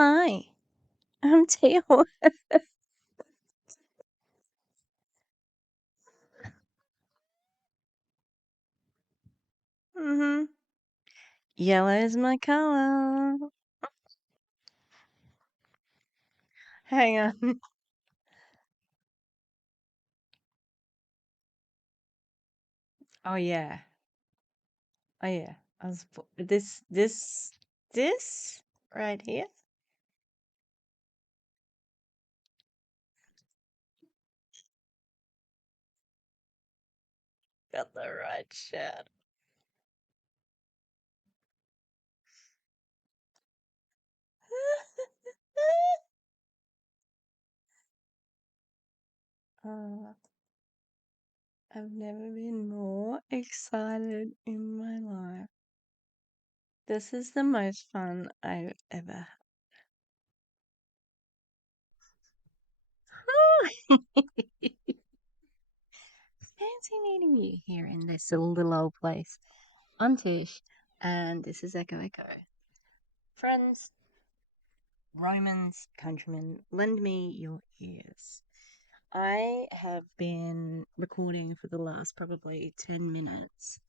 Hi, I'm Teal. Mm-hmm. Yellow is my color. Hang on. Oh yeah. Oh yeah. This right here. Got the right shirt. uh, I've never been more excited in my life. This is the most fun I've ever had. Fancy meeting you here in this little old place. I'm Tish, and this is Echo Echo. Friends, Romans, countrymen, lend me your ears. I have been recording for the last probably 10 minutes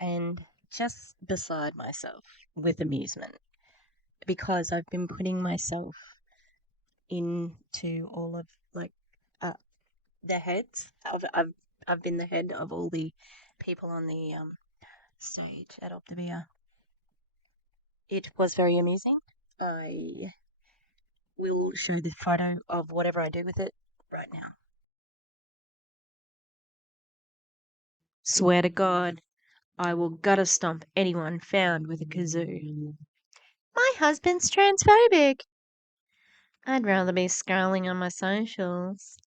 and just beside myself with amusement because I've been putting myself into all of like uh, the heads. I've been the head of all the people on the stage at Optavia. It was very amusing. I will show the photo of whatever I do with it right now. Swear to God, I will gutter stomp anyone found with a kazoo. My husband's transphobic. I'd rather be scrolling on my socials.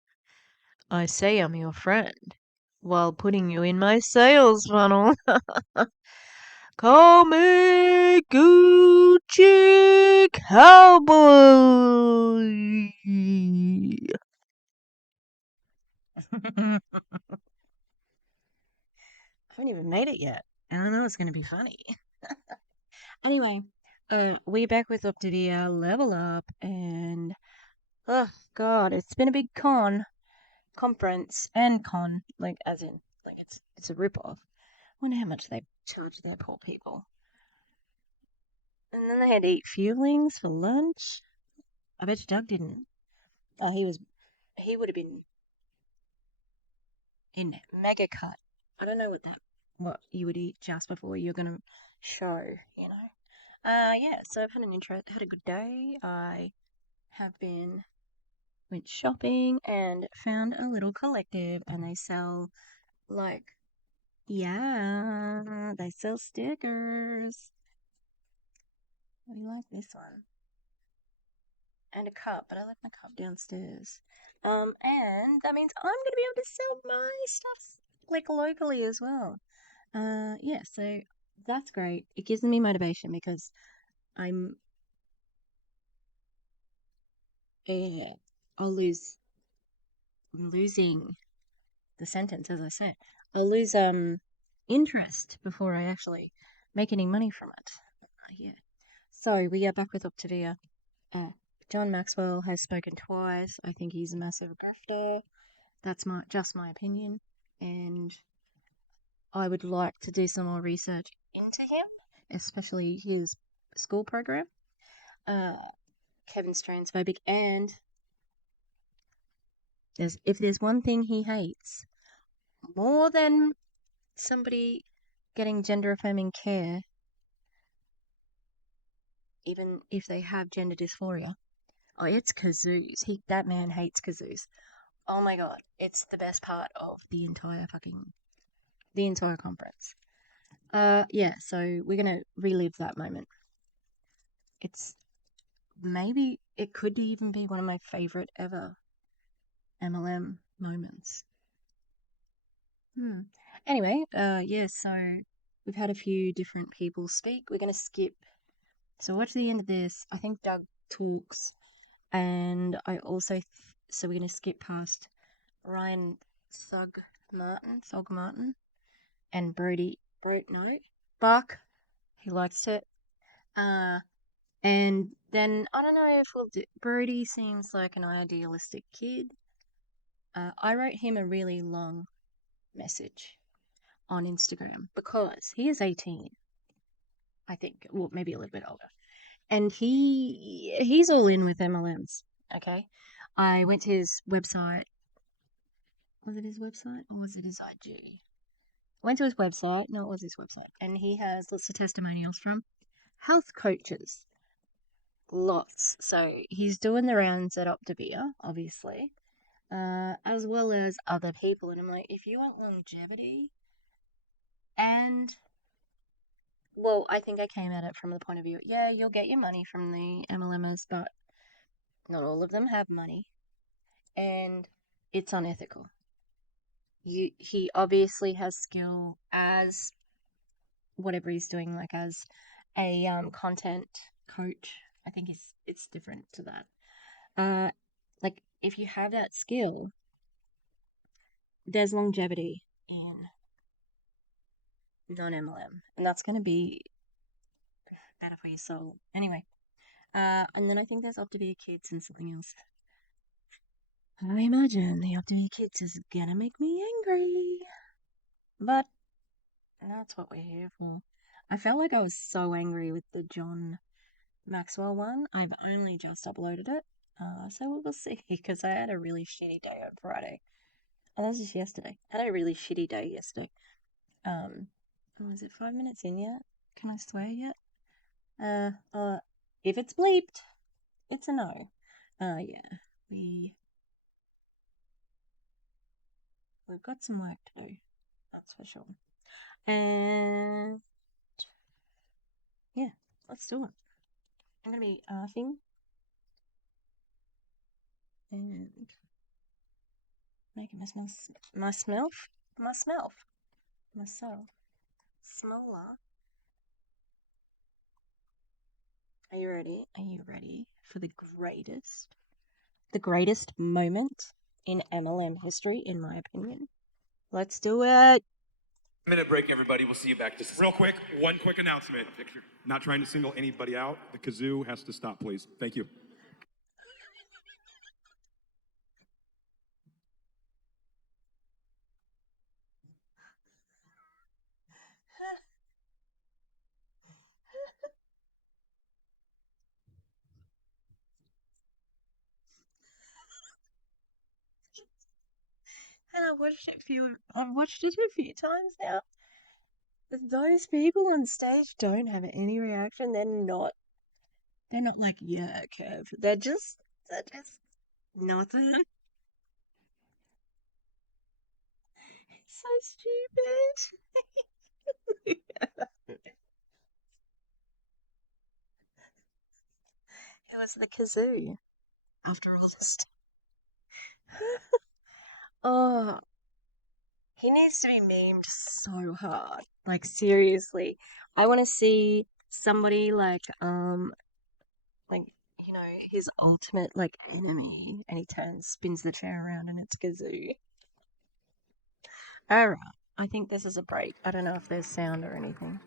I say I'm your friend while putting you in my sales funnel. Call me Gucci Cowboy. I haven't even made it yet, and I know it's going to be funny. Anyway, we're back with Optavia Level Up, and oh god, it's been a big conference, and like as in like it's a rip off. Wonder how much they charge their poor people. And then they had to eat fuelings for lunch. I bet you Doug didn't. Oh, he would have been in mega cut. I don't know what you would eat just before you're gonna show, you know. Yeah. So I've had a good day. I have been went shopping and found a little collective, and they sell like yeah, they sell stickers. I like this one and a cup, but I left my cup downstairs. And that means I'm gonna be able to sell my stuff like locally as well. Yeah, so that's great. It gives me motivation because I'm uh, I'll lose I'm losing the sentence as I said. I'll lose interest before I actually make any money from it. Yeah. So we are back with Optavia. Uh, John Maxwell has spoken twice. I think he's a massive grafter. That's my opinion, and I would like to do some more research into him, especially his school program. Uh, Kevin's transphobic, and if there's one thing he hates more than somebody getting gender affirming care, even if they have gender dysphoria, oh, it's kazoos. That man hates kazoos. Oh my god, it's the best part of the entire conference. Yeah, so we're gonna relive that moment. It's maybe it could even be one of my favorite ever MLM moments. Hmm. Anyway, yeah, so we've had a few different people speak. We're gonna skip. So watch the end of this. I think Doug talks, and so we're gonna skip past Ryan Sog Martin, and Brody. No, Buck. He likes it. Uh, And then I don't know if we'll do. Brody seems like an idealistic kid. I wrote him a really long message on Instagram because he is 18, I think, well, maybe a little bit older, and he's all in with MLMs. Okay, I went to his website. Was it his website or was it his IG? Went to his website. No, it was his website, and he has lots of testimonials from health coaches. Lots. So he's doing the rounds at Optavia, obviously, as well as other people. And I'm like, if you want longevity, and well, I think I came at it from the point of view, yeah, you'll get your money from the MLMers, but not all of them have money, and it's unethical. He obviously has skill as whatever he's doing, like as a content coach. I think it's different to that. Like if you have that skill, there's longevity in non-MLM, and that's going to be better for your soul. Anyway, and then I think there's Optavia Kids and something else. I imagine the Optavia Kids is gonna make me angry, but that's what we're here for. I felt like I was so angry with the John Maxwell one. I've only just uploaded it, so we'll see because I had a really shitty day on Friday. Oh, that was just yesterday. I had a really shitty day yesterday. Was it 5 minutes in yet? Can I swear yet? If it's bleeped, it's a no. Yeah, we've got some work to do. That's for sure. And yeah, let's do it. I'm gonna be arfing and making myself smaller. Are you ready? Are you ready for the greatest moment in MLM history, in my opinion? Let's do it. Minute break, everybody. We'll see you back. Real quick, one quick announcement. Not trying to single anybody out. The kazoo has to stop, please. Thank you. And I've watched it a few times now. Those people on stage don't have any reaction. They're not like, yeah, Kev. They're just nothing. It's so stupid. It was the kazoo after all this. Oh, he needs to be memed so hard. Like seriously, I want to see somebody like you know his ultimate like enemy, and he spins the chair around, and it's kazoo. All right, I think this is a break. I don't know if there's sound or anything,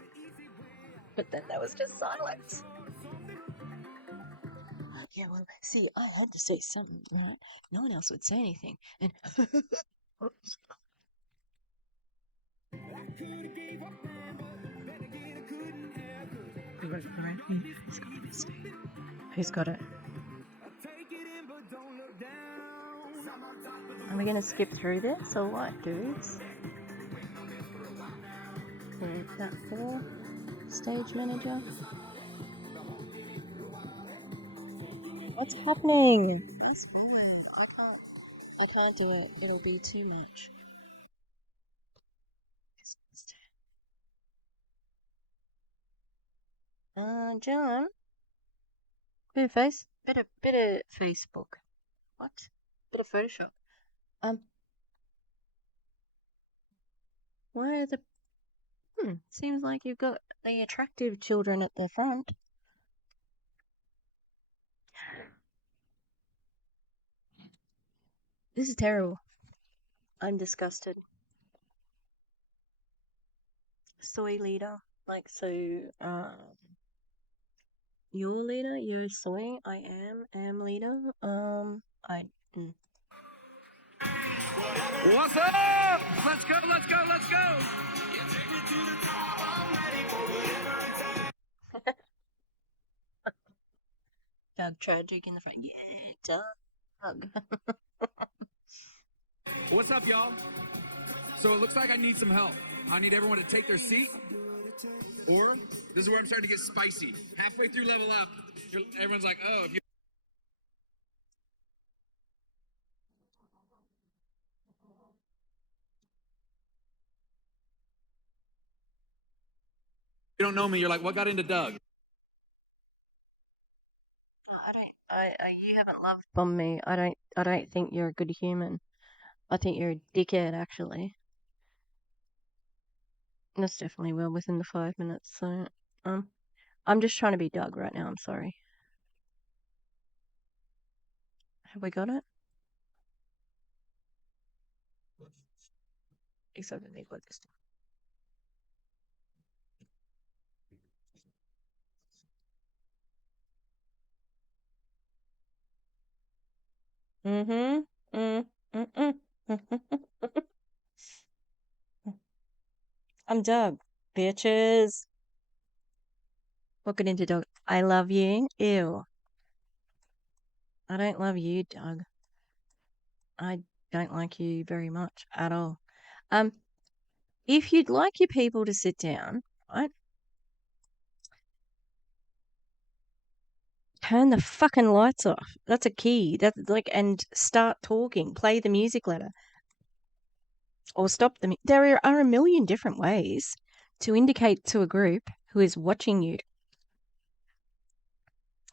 but then there was just silence. Yeah, well, see, I had to say something, right? No one else would say anything, and who's got it? Are we gonna skip through this or what, dudes? That four stage manager. What's happening? That's weird. I can't do it. It'll be too much. John, bit of Facebook. What? Bit of Photoshop. Um, where are the? Seems like you've got the attractive children at the front. This is terrible. I'm disgusted. Soy leader, like so. You're leader. You're soy. I am leader. I. What's up? Let's go, let's go, let's go. Doug tragic in the front. Yeah, Doug. What's up, y'all? So it looks like I need some help. I need everyone to take their seat. Or, this is where I'm starting to get spicy. Halfway through level up, everyone's like, oh, if you don't know me, you're like, what got into Doug? You haven't loved bombed me. I don't think you're a good human. I think you're a dickhead, actually. That's definitely well within the 5 minutes. So, um, I'm just trying to be Doug right now. I'm sorry. Have we got it? Except that they got this. Mm-hmm. I'm Doug, bitches. Welcome into Doug. I love you. Ew. I don't love you, Doug. I don't like you very much at all. Um, if you'd like your people to sit down, right? Turn the fucking lights off. That's a key. That's like, and start talking. Play the music letter. Or stop them. There are a million different ways to indicate to a group who is watching you.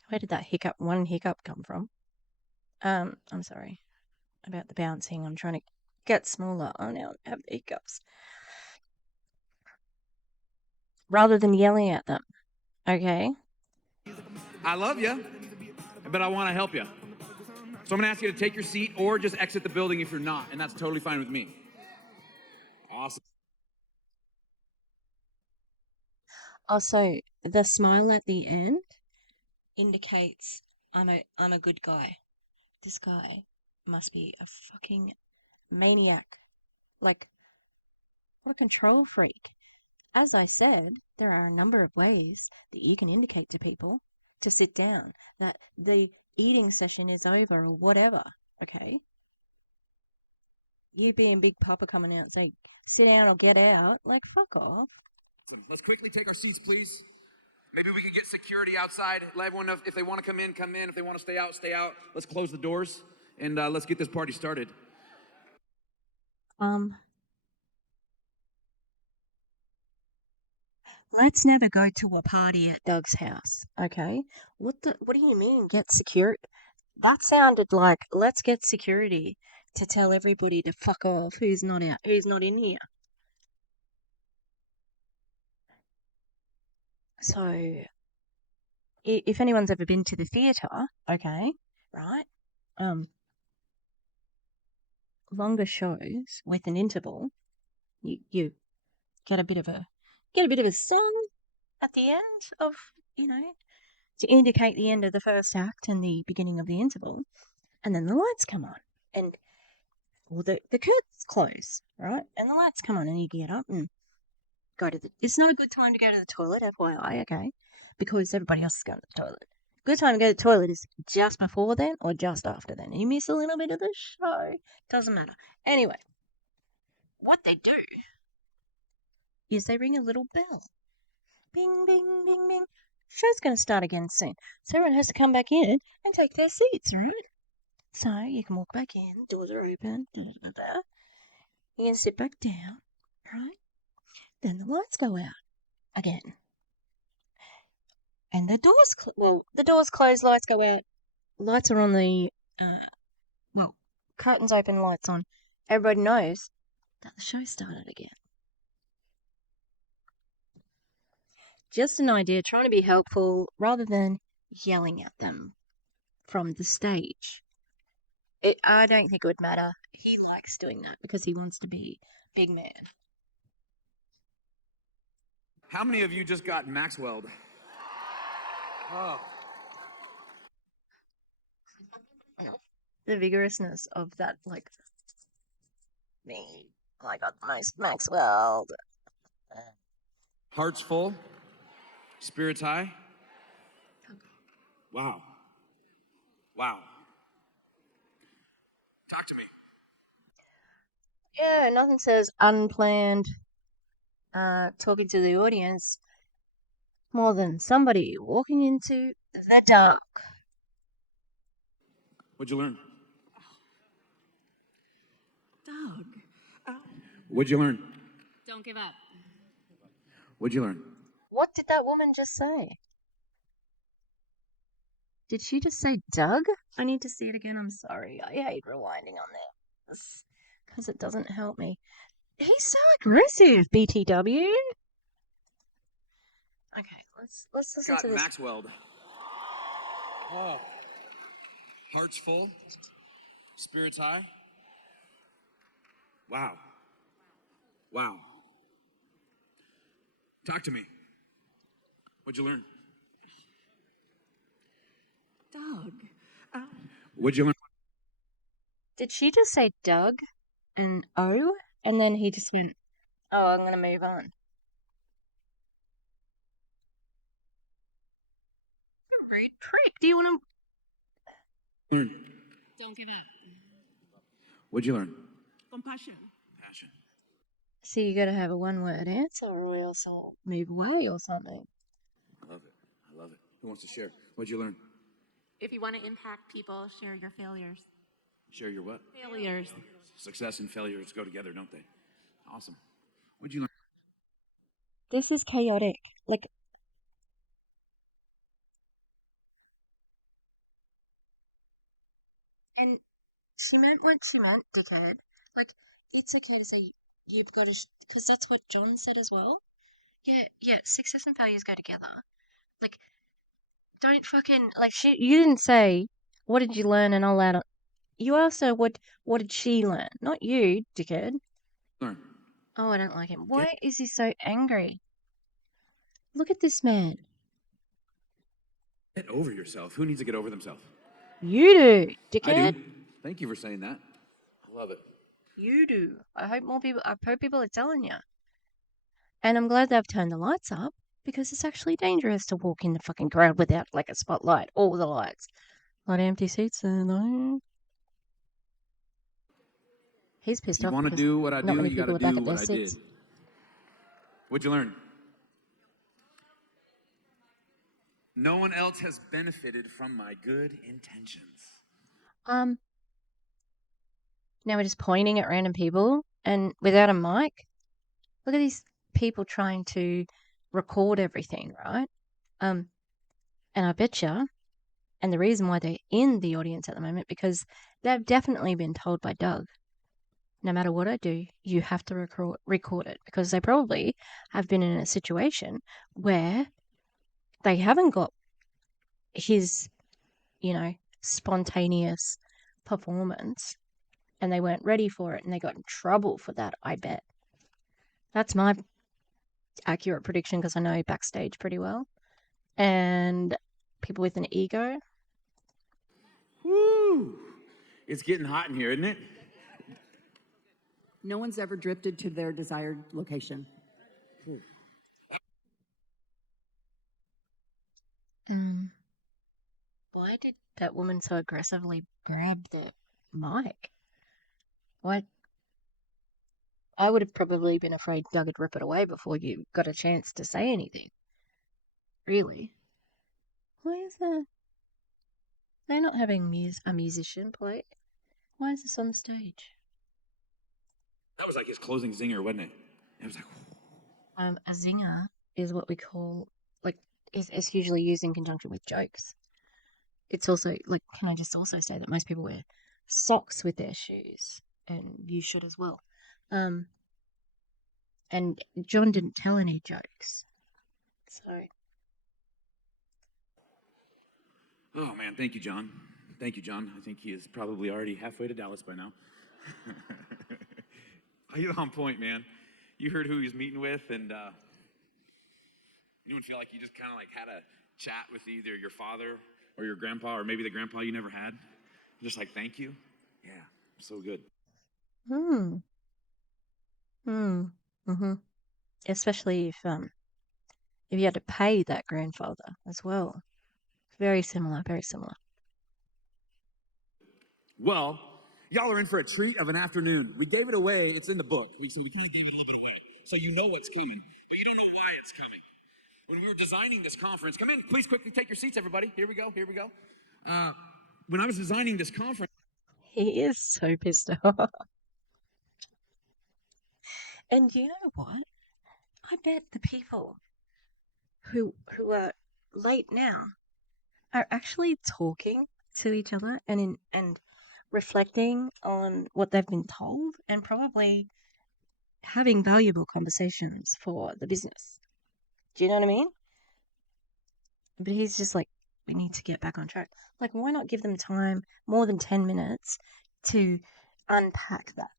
Where did that one hiccup come from? I'm sorry about the bouncing. I'm trying to get smaller. Oh, now I have the hiccups. Rather than yelling at them, okay? I love you, but I want to help you. So I'm gonna ask you to take your seat or just exit the building if you're not, and that's totally fine with me. Awesome. Also, the smile at the end indicates I'm a good guy. This guy must be a fucking maniac. Like, what a control freak. As I said, there are a number of ways that you can indicate to people to sit down, that the eating session is over or whatever, okay? You being Big Papa coming out and saying, sit down or get out, like, fuck off. Let's quickly take our seats, please. Maybe we can get security outside. Let everyone know if they want to come in, come in. If they want to stay out, stay out. Let's close the doors and let's get this party started. Let's never go to a party at Doug's house, okay? What do you mean get security? That sounded like let's get security to tell everybody to fuck off who's not out, who's not in here. So if anyone's ever been to the theatre, okay, right? Longer shows with an interval, you get a bit of a song at the end of, to indicate the end of the first act and the beginning of the interval, and then the lights come on, and the curtains close, right? And the lights come on, and you get up and go to the. It's not a good time to go to the toilet, FYI, okay? Because everybody else is going to the toilet. Good time to go to the toilet is just before then or just after then. And you miss a little bit of the show. Doesn't matter. Anyway, what they do is they ring a little bell. Bing, bing, bing, bing. Show's going to start again soon. So everyone has to come back in and take their seats, right? So you can walk back in, doors are open, da, da, da, da. You can sit back down, right? Then the lights go out again. And the doors close, lights go out. Lights are on the, curtains open, lights on. Everybody knows that the show started again. Just an idea, trying to be helpful rather than yelling at them from the stage. I don't think it would matter. He likes doing that because he wants to be big man. How many of you just got Maxwelled? The vigorousness of that, like, me. Oh my god, Maxwell. Heart's full, spirits high. Wow. Wow. Talk to me. Yeah, nothing says unplanned talking to the audience more than somebody walking into the dark. What'd you learn? Doug. What'd you learn? Don't give up. What'd you learn? What did that woman just say? Did she just say Doug? I need to see it again. I'm sorry. I hate rewinding on this because it doesn't help me. He's so aggressive, BTW. Okay, let's listen Got to this. Maxwell. Oh. Heart's full, spirits high. Wow. Wow. Talk to me. What'd you learn? Doug. What'd you learn? Did she just say Doug and O? And then he just went, oh, I'm going to move on. Rude prick. Do you want to learn? Don't give up. What'd you learn? Compassion. Passion. So you got to have a one-word answer or else I'll move away or something. I love it. I love it. Who wants to share? What'd you learn? If you want to impact people, share your failures. Share your what? Failures. Success and failures go together, don't they? Awesome. What'd you learn? This is chaotic. Like, and she meant what she meant, dickhead. Like, it's okay to say you've got to, because that's what John said as well. Yeah, success and failures go together. Like, don't fucking, like, you didn't say, what did you learn and all that. You asked her, what did she learn? Not you, dickhead. Learn. Oh, I don't like him. Why is he so angry? Look at this man. Get over yourself. Who needs to get over themselves? You do, dickhead. I do. Thank you for saying that. I love it. You do. I hope people are telling you. And I'm glad they've turned the lights up because it's actually dangerous to walk in the fucking crowd without like a spotlight. All the lights. A lot of empty seats there though. He's pissed You off want to because do what I not do, many you got people to are back do at their what I seats. did. What'd you learn? No one else has benefited from my good intentions. Now we're just pointing at random people and without a mic. Look at these people trying to record everything, right? And I bet you, and the reason why they're in the audience at the moment, because they've definitely been told by Doug, no matter what I do, you have to record it, because they probably have been in a situation where they haven't got his, spontaneous performance and they weren't ready for it and they got in trouble for that, I bet. That's my accurate prediction because I know backstage pretty well. And people with an ego. Woo! It's getting hot in here, isn't it? No one's ever drifted to their desired location. Why did that woman so aggressively grab the mic? Why? I would have probably been afraid Doug would rip it away before you got a chance to say anything. Really? Why is that? They're not having a musician play. Why is this on the stage? That was like his closing zinger, wasn't it? It was like... A zinger is what we call, like, it's usually used in conjunction with jokes. It's also, like, can I just also say that most people wear socks with their shoes, and you should as well. And John didn't tell any jokes. So... Oh, man, thank you, John. Thank you, John. I think he is probably already halfway to Dallas by now. You're on point, man. You heard who he was meeting with, and you didn't feel like you just kind of like had a chat with either your father or your grandpa, or maybe the grandpa you never had. Just like, thank you. Yeah, so good. Hmm. Hmm. Mm-hmm. Especially if you had to pay that grandfather as well. Very similar, very similar. Well, y'all are in for a treat of an afternoon. We gave it away. It's in the book. So we kind of gave it a little bit away. So you know what's coming, but you don't know why it's coming. When we were designing this conference, come in, please quickly take your seats, everybody. Here we go, here we go. When I was designing this conference, He is so pissed off. And you know what? I bet the people who are late now are actually talking to each other and reflecting on what they've been told and probably having valuable conversations for the business. Do you know what I mean? But he's just like, we need to get back on track. Like, why not give them time, more than 10 minutes, to unpack that?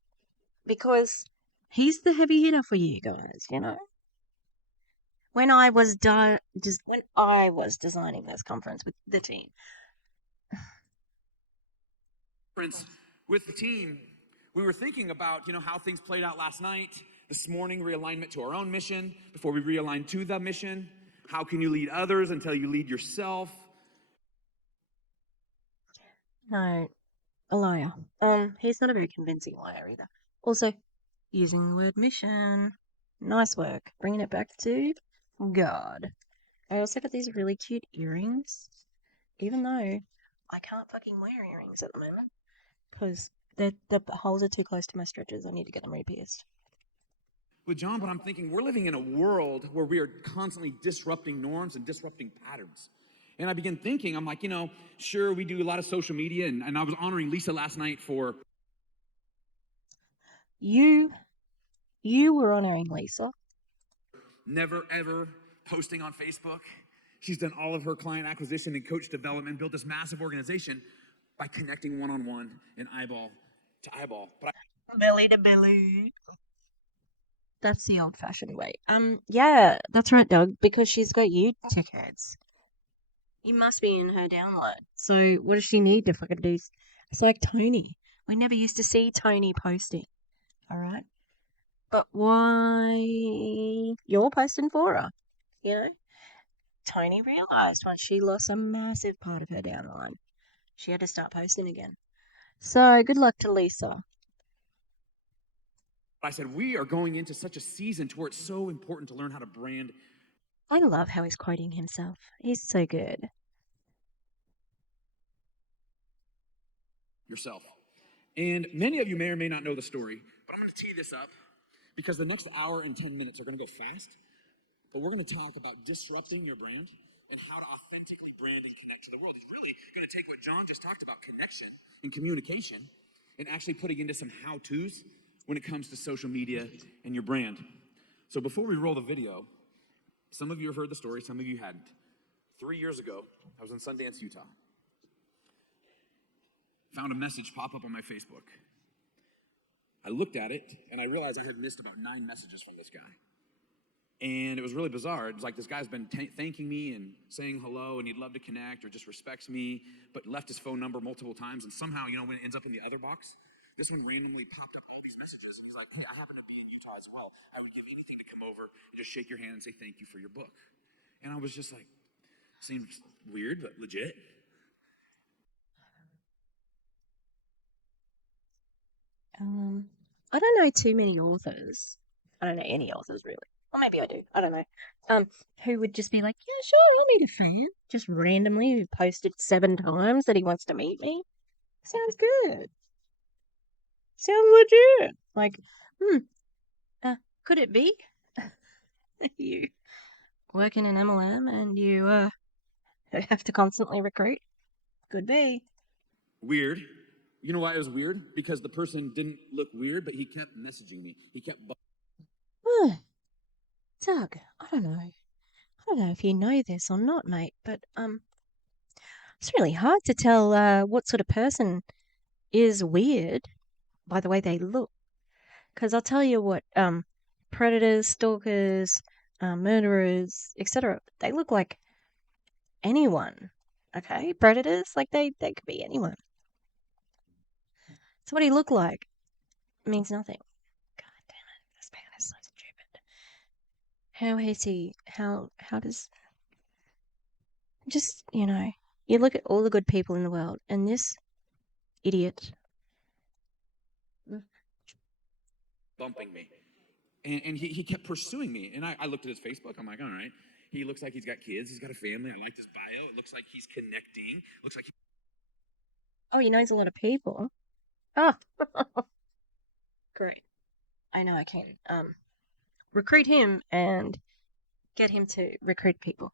Because he's the heavy hitter for you guys, you know? When I was designing this conference with the team, with the team, we were thinking about, how things played out last night, this morning, realignment to our own mission, before we realign to the mission. How can you lead others until you lead yourself? no, a liar. He's not a very convincing liar either. Also, using the word mission. Nice work. Bringing it back to God. I also got these really cute earrings, even though I can't fucking wear earrings at the moment because the holes are too close to my stretchers. I need to get them re-pierced. With John, but I'm thinking we're living in a world where we are constantly disrupting norms and disrupting patterns. And I begin thinking, I'm like, sure, we do a lot of social media, and I was honoring Lisa last night for You were honoring Lisa. never ever posting on Facebook. She's done all of her client acquisition and coach development, built this massive organization by connecting one-on-one and eyeball to eyeball. But Belly to belly. That's the old-fashioned way. Yeah, that's right, Doug. Because she's got you tickets. You must be in her download. So what does she need to fucking do? It's like Tony. We never used to see Tony posting. All right, but why you're posting for her? You know, Tony realized once she lost a massive part of her downline, she had to start posting again. So good luck to Lisa. I said, we are going into such a season to where it's so important to learn how to brand I love how he's quoting himself. He's so good. yourself. And many of you may or may not know the story, but I'm going to tee this up because the next hour and 10 minutes are going to go fast. But we're going to talk about disrupting your brand and how to authentically brand and connect to the world. He's really going to take what John just talked about, connection and communication, and actually putting into some how-tos when it comes to social media and your brand. So before we roll the video, some of you have heard the story, some of you hadn't. 3 years ago, I was in Sundance, Utah. Found a message pop up on my Facebook. I looked at it, and I realized I had missed about 9 messages from this guy. And it was really bizarre. It was like this guy's been thanking me and saying hello, and he'd love to connect or just respects me, but left his phone number multiple times. And somehow, when it ends up in the other box, this one randomly popped up all these messages. He's like, hey, I happen to be in Utah as well. I would give anything to come over and just shake your hand and say thank you for your book. And I was just like, seems weird, but legit. I don't know too many authors. I don't know any authors really. Or maybe I do. I don't know. Who would just be like, yeah, sure, I'll meet a fan. Just randomly who posted 7 times that he wants to meet me. Sounds good. Sounds legit. Like, could it be? You work in an MLM and you have to constantly recruit? Could be. Weird. You know why it was weird? Because the person didn't look weird, but he kept messaging me. He kept. Doug, I don't know. I don't know if you know this or not, mate, but it's really hard to tell what sort of person is weird by the way they look. Because I'll tell you what, predators, stalkers, murderers, etc. They look like anyone. Okay, predators, like they could be anyone. So what he looked like means nothing. God damn it, this man is so stupid. How is he? How does just you look at all the good people in the world, and this idiot. bumping me. And he kept pursuing me. And I looked at his Facebook. I'm like, all right. He looks like he's got kids. He's got a family. I liked his bio. It looks like he's connecting. Looks like Oh, he knows a lot of people. Oh, great. I know I can recruit him and get him to recruit people.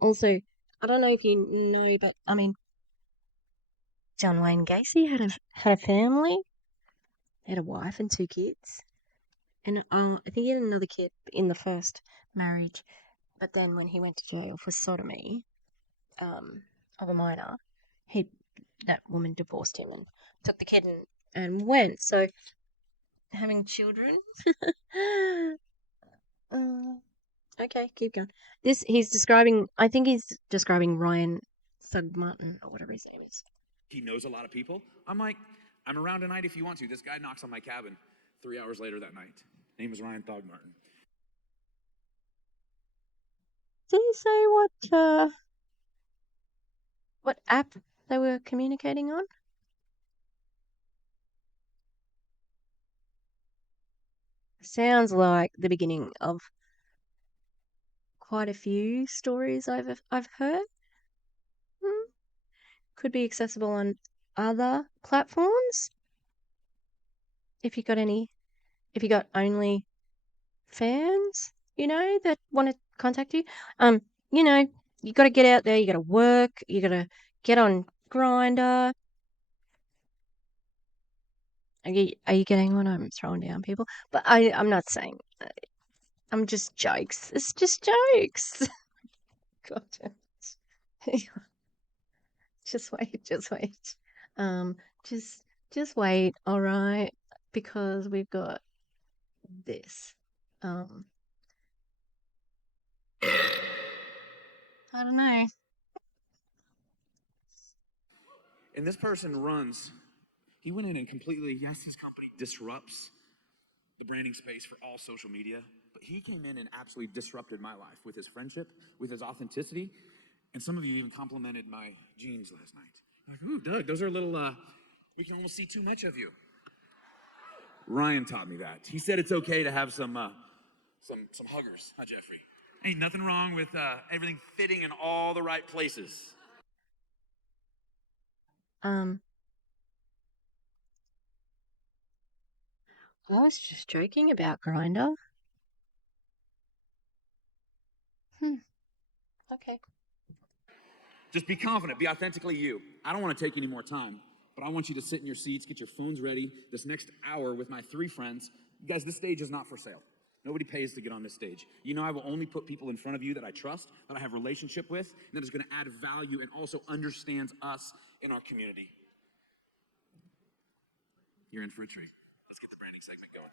Also, I don't know if you know, but I mean, John Wayne Gacy had a family, had a wife and 2 kids, and I think he had another kid in the first marriage. But then when he went to jail for sodomy, of a minor, he that woman divorced him and took the kid and went. So having children. Okay, keep going. He's describing. I think he's describing Ryan Thugmartin or whatever his name is. he knows a lot of people. I'm like, I'm around tonight if you want to. This guy knocks on my cabin 3 hours later that night. Name is Ryan Thogmartin. Did he say what app they were communicating on? Sounds like the beginning of quite a few stories I've heard. Hmm. Could be accessible on other platforms. If you got any, if you got only fans, that want to contact you, you know, you got to get out there. You got to work. You got to get on Grinder. Are you getting what I'm throwing down, people? But I'm not saying. I'm just jokes. It's just jokes. God damn it. Just wait. Just wait. Um, just just wait. All right, because we've got this. Um, I don't know. And this person runs. He went in and completely, yes, his company disrupts the branding space for all social media, but he came in and absolutely disrupted my life with his friendship, with his authenticity, and some of you even complimented my jeans last night. Like, ooh, Doug, those are a little, we can almost see too much of you. Ryan taught me that. He said it's okay to have some huggers, huh, Jeffrey? Ain't nothing wrong with everything fitting in all the right places. Um, I was just joking about Grinder. Okay. Just be confident, be authentically you. I don't want to take any more time, but I want you to sit in your seats, get your phones ready. This next hour with my 3 friends, you guys, this stage is not for sale. Nobody pays to get on this stage. You know, I will only put people in front of you that I trust, that I have a relationship with, and that is going to add value and also understands us in our community. You're in for a treat. Let's get the branding segment going.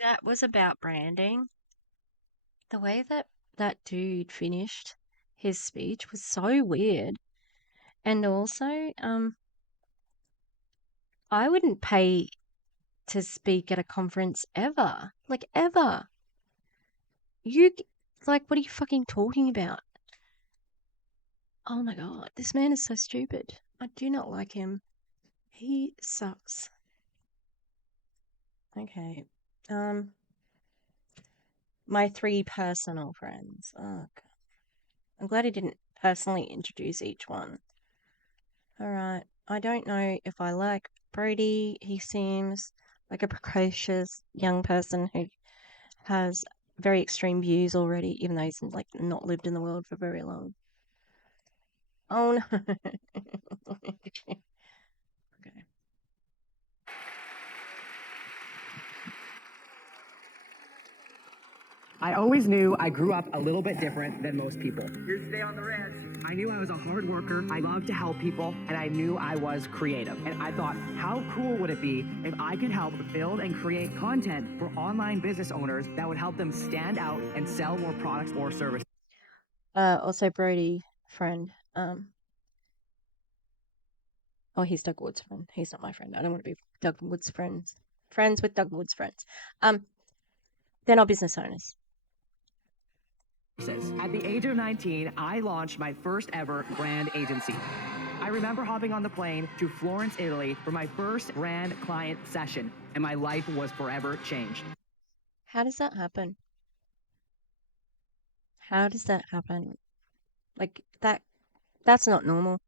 That was about branding. The way that dude finished his speech was so weird. And also, I wouldn't pay to speak at a conference ever. Like, ever. You, like, what are you fucking talking about? Oh my god, this man is so stupid. I do not like him. He sucks. Okay. My 3 personal friends. Oh, god. I'm glad he didn't personally introduce each one. Alright. I don't know if I like Brody. He seems like a precocious young person who has very extreme views already, even though he's like not lived in the world for very long. Oh no. Okay. I always knew I grew up a little bit different than most people. Here's today on the ranch. I knew I was a hard worker, I loved to help people, and I knew I was creative. And I thought, how cool would it be if I could help build and create content for online business owners that would help them stand out and sell more products or services? Also Brody, friend. Oh, he's Doug Wood's friend. He's not my friend. I don't want to be Doug Wood's friends. Friends with Doug Wood's friends. They're not business owners. At the age of 19, I launched my first ever brand agency. I remember hopping on the plane to Florence, Italy for my first brand client session, and my life was forever changed. How does that happen? How does that happen? Like, that's not normal.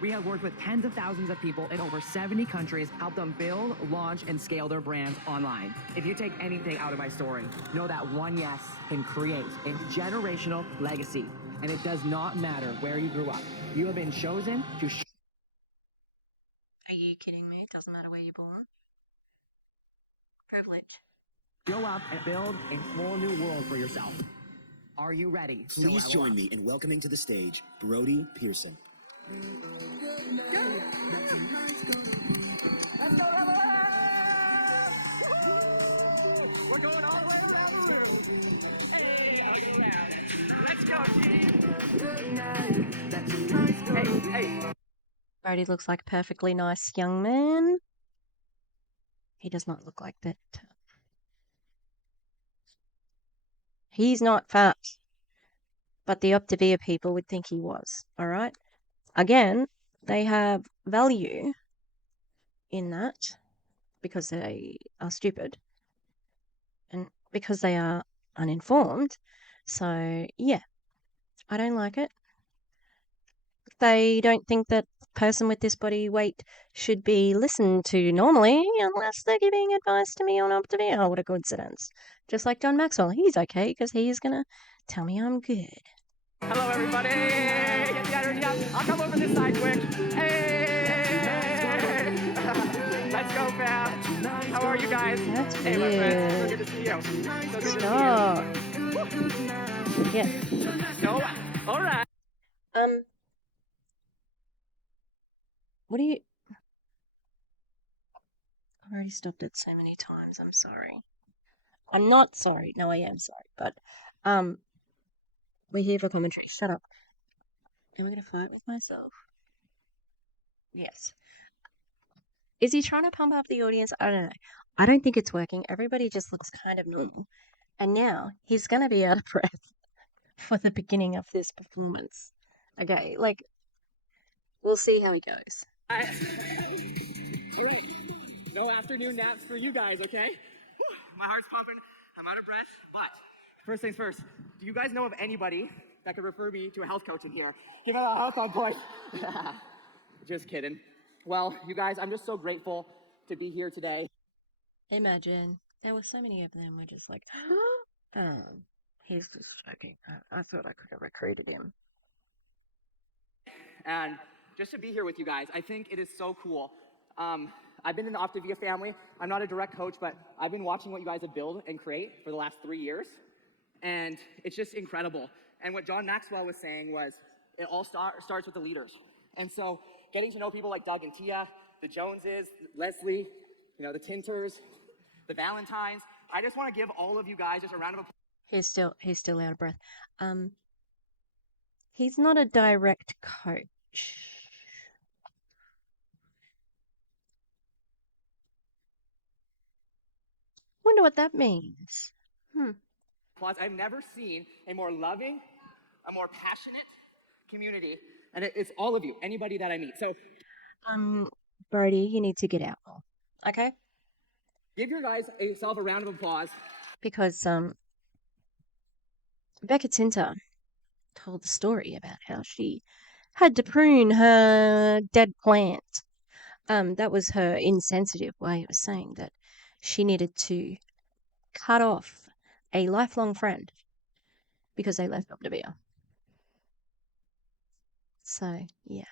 We have worked with tens of thousands of people in over 70 countries, help them build, launch, and scale their brands online. If you take anything out of my story, know that one yes can create a generational legacy. And it does not matter where you grew up. You have been chosen to Are you kidding me? It doesn't matter where you're born. Privilege. show up and build a whole new world for yourself. Are you ready? Please join me in welcoming to the stage Brody Pearson. We're going all the way around the room. Hey, I'll go around. Let's go, team. Hey. Brody looks like a perfectly nice young man. He does not look like that. He's not fat. But the Optavia people would think he was, alright? Again, they have value in that because they are stupid and because they are uninformed. So, yeah, I don't like it. They don't think that person with this body weight should be listened to normally unless they're giving advice to me on Optavia. Oh, what a coincidence. Just like John Maxwell, he's okay because he's going to tell me I'm good. Hello, everybody. Get the energy up. I'll come over this side quick. Hey! Let's go, fam. How are you guys? That's Hey, my friends. So good to see you. So good to see you. Yeah. No, all right. What do you... I've already stopped it so many times. I'm sorry. I'm not sorry. No, I am sorry. But, we're here for commentary. Shut up. Am I going to fight with myself? Yes. Is he trying to pump up the audience? I don't know. I don't think it's working. Everybody just looks kind of normal. And now he's going to be out of breath for the beginning of this performance. Okay, like, we'll see how he goes. Great. No afternoon naps for you guys, okay? My heart's pumping. I'm out of breath. But first things first, do you guys know of anybody that could refer me to a health coach in here? Give it a health on point. Just kidding. Well, you guys, I'm just so grateful to be here today. Imagine there were so many of them were just like, he's just joking. I thought I could have recruited him. And just to be here with you guys, I think it is so cool. I've been in the Optavia family. I'm not a direct coach, but I've been watching what you guys have built and create for the last 3 years. And it's just incredible. And what John Maxwell was saying was, it all starts with the leaders. And so getting to know people like Doug and Tia, the Joneses, Leslie, the Tinters, the Valentines, I just want to give all of you guys just a round of applause. He's still out of breath. He's not a direct coach. Wonder what that means. I've never seen a more loving, a more passionate community, and it's all of you, anybody that I meet. So, Brody, you need to get out more, okay? give your guys yourself a round of applause. Because Becca Tinter told the story about how she had to prune her dead plant. That was her insensitive way of saying that she needed to cut off a lifelong friend because they left Optavia. So, yeah.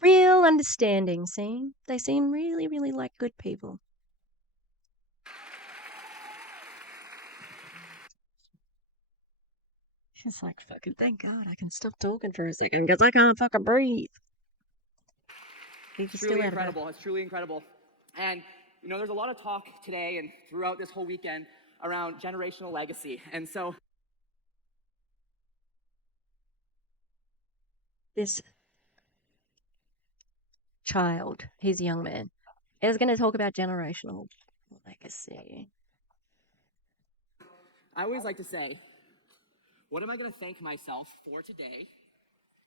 Real understanding, see? They seem really, really like good people. She's like, fucking thank God I can stop talking for a second because I can't fucking breathe. It's He's still truly out of breath. incredible. It's truly incredible. And, there's a lot of talk today and throughout this whole weekend around generational legacy. And so This child, he's a young man, is going to talk about generational legacy. I always like to say, what am I going to thank myself for today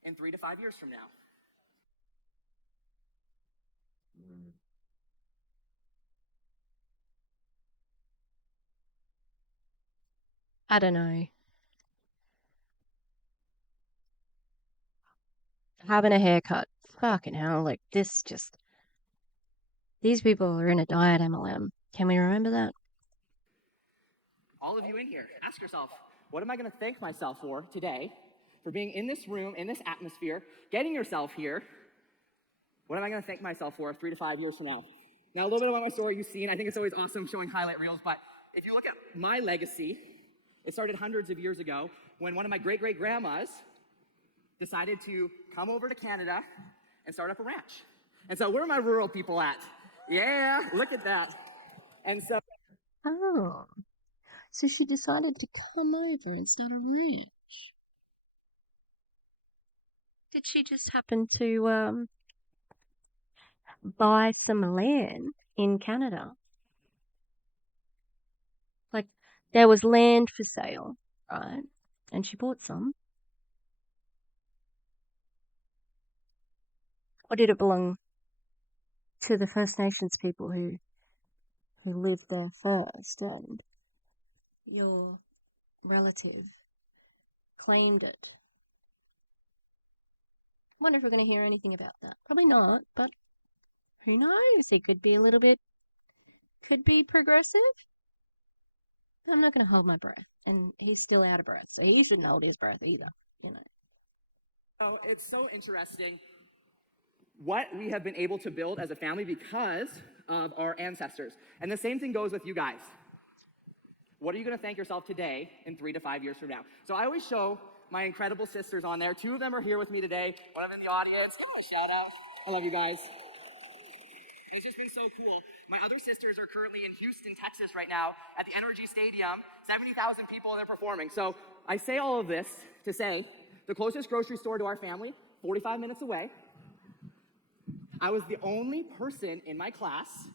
in 3 to 5 years from now? I don't know. Having a haircut. Fucking hell, like this just. These people are in a diet MLM. Can we remember that? All of you in here, ask yourself, what am I going to thank myself for today for being in this room, in this atmosphere, getting yourself here? What am I going to thank myself for 3 to 5 years from now? Now, a little bit about my story you've seen. I think it's always awesome showing highlight reels, but if you look at my legacy, it started hundreds of years ago when one of my great-great-grandmas decided to come over to Canada and start up a ranch. And so where are my rural people at? Yeah, look at that. And so Oh. So she decided to come over and start a ranch. Did she just happen to buy some land in Canada? Like there was land for sale, right? And she bought some. Or did it belong to the First Nations people who lived there first and your relative claimed it? I wonder if we're going to hear anything about that. Probably not, but who knows? It could be a little bit, could be progressive. I'm not going to hold my breath. And he's still out of breath, so he shouldn't hold his breath either, you know. Oh, it's so interesting what we have been able to build as a family because of our ancestors. And the same thing goes with you guys. What are you going to thank yourself today in 3 to 5 years from now? So I always show my incredible sisters on there. 2 of them are here with me today. One of them in the audience. Yeah, shout out. I love you guys. It's just been so cool. My other sisters are currently in Houston, Texas right now at the Energy Stadium. 70,000 people and they're performing. So I say all of this to say the closest grocery store to our family, 45 minutes away. I was the only person in my class.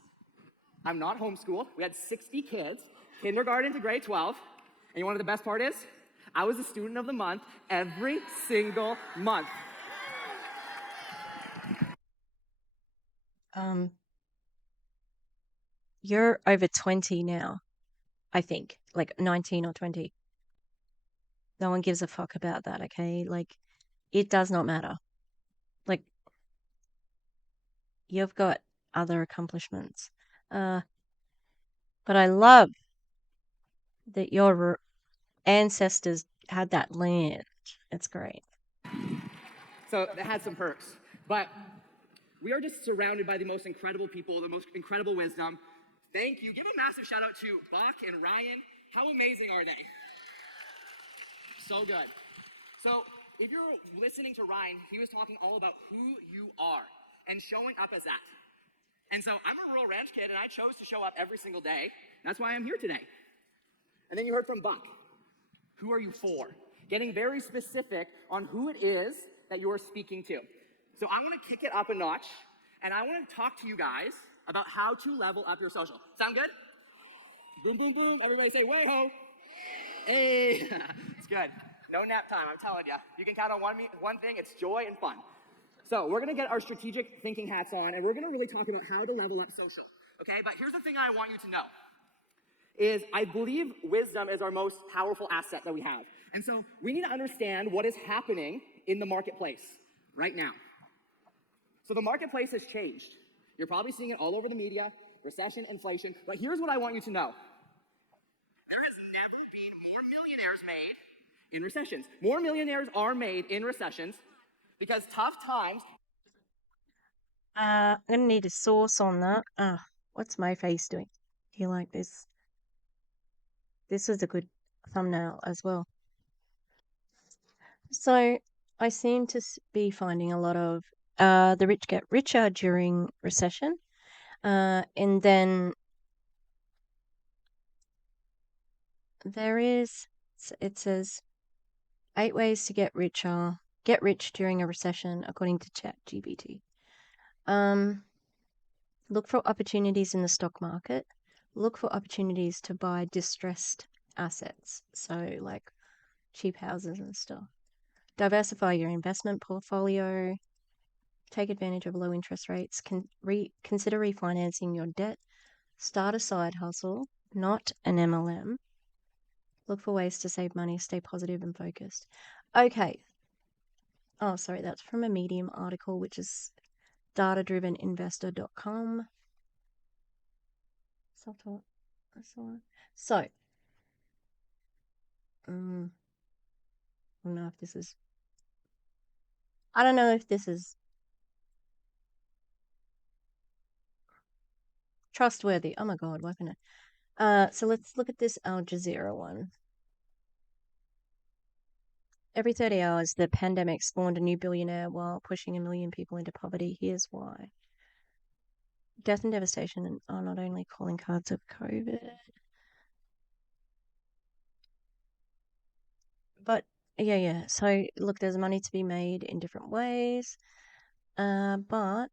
I'm not homeschooled. We had 60 kids, kindergarten to grade 12. And you know what the best part is? I was a student of the month every single month. You're over 20 now, I think, like 19 or 20. No one gives a fuck about that, okay? Like, it does not matter. Like, you've got other accomplishments. But I love that your ancestors had that land. It's great. So it had some perks. But we are just surrounded by the most incredible people, the most incredible wisdom. Thank you. Give a massive shout out to Buck and Ryan. How amazing are they? So good. So if you're listening to Ryan, he was talking all about who you are and showing up as that. And so I'm a rural ranch kid and I chose to show up every single day. That's why I'm here today. And then you heard from Buck. Who are you for? Getting very specific on who it is that you're speaking to. So I want to kick it up a notch and I want to talk to you guys about how to level up your social. Sound good? Boom, boom, boom. Everybody say, way ho. Hey, it's good. No nap time, I'm telling you. You can count on one thing, it's joy and fun. So we're gonna get our strategic thinking hats on and we're gonna really talk about how to level up social, okay? But here's the thing I want you to know, is I believe wisdom is our most powerful asset that we have. And so we need to understand what is happening in the marketplace right now. So the marketplace has changed. You're probably seeing it all over the media, recession, inflation, but here's what I want you to know. There has never been more millionaires made in recessions. More millionaires are made in recessions because tough times. I'm gonna need a source on that. What's my face doing? Do you like this? This was a good thumbnail as well. So I seem to be finding a lot of the rich get richer during recession, and then it says 8 ways to get richer, get rich during a recession, according to ChatGPT. Look for opportunities in the stock market. Look for opportunities to buy distressed assets, so like cheap houses and stuff. Diversify your investment portfolio. Take advantage of low interest rates. Consider refinancing your debt. Start a side hustle, not an MLM. Look for ways to save money. Stay positive and focused. Okay. Oh, sorry, that's from a Medium article, which is datadriveninvestor.com. So, I don't know if this is. I don't know if this is trustworthy. Oh my god, why can't I? So let's look at this Al Jazeera one. Every 30 hours, the pandemic spawned a new billionaire while pushing 1 million people into poverty. Here's why. Death and devastation are not only calling cards of COVID, but yeah. So look, there's money to be made in different ways, but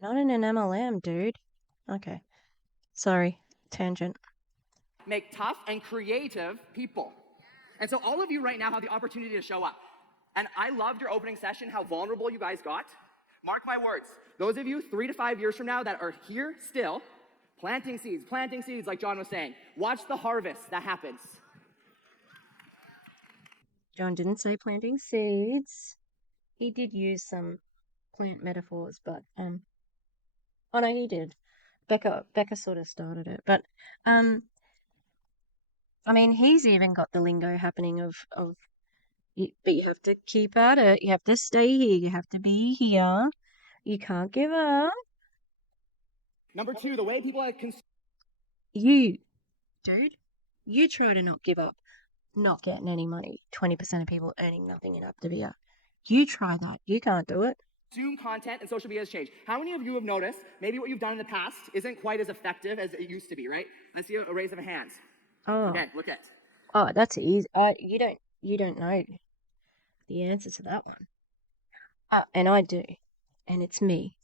not in an MLM, dude. Okay, sorry, tangent. Make tough and creative people. And so all of you right now have the opportunity to show up. And I loved your opening session, how vulnerable you guys got. Mark my words, those of you 3 to 5 years from now that are here still, planting seeds like John was saying, watch the harvest that happens. John didn't say planting seeds. He did use some plant metaphors, but oh no, he did. Becca sort of started it, but I mean, he's even got the lingo happening of but you have to keep at it. You have to stay here. You have to be here. You can't give up. Number 2, the way people are You, dude, you try to not give up, not getting any money. 20% of people earning nothing in Optavia. You try that. You can't do it. consume content and social media has changed. How many of you have noticed maybe what you've done in the past isn't quite as effective as it used to be, right? I see a raise of hands. Oh, Okay, look at. oh, that's easy. You don't know the answer to that one. And I do, and it's me.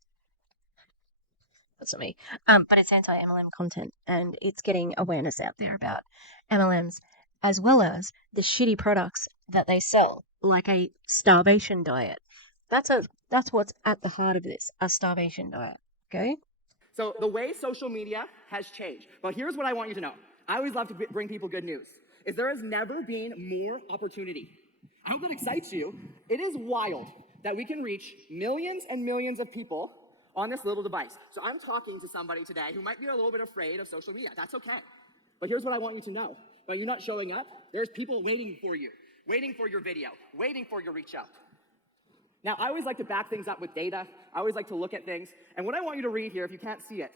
That's not me. But it's anti-MLM content, and it's getting awareness out there about MLMs, as well as the shitty products that they sell, like a starvation diet. That's what's at the heart of this, a starvation diet. Okay. So the way social media has changed. But here's what I want you to know. I always love to bring people good news. Is there has never been more opportunity. I hope that excites you. It is wild that we can reach millions and millions of people on this little device. So I'm talking to somebody today who might be a little bit afraid of social media. That's okay. But here's what I want you to know. By you not showing up, there's people waiting for you, waiting for your video, waiting for your reach out. Now, I always like to back things up with data. I always like to look at things. And what I want you to read here, if you can't see it,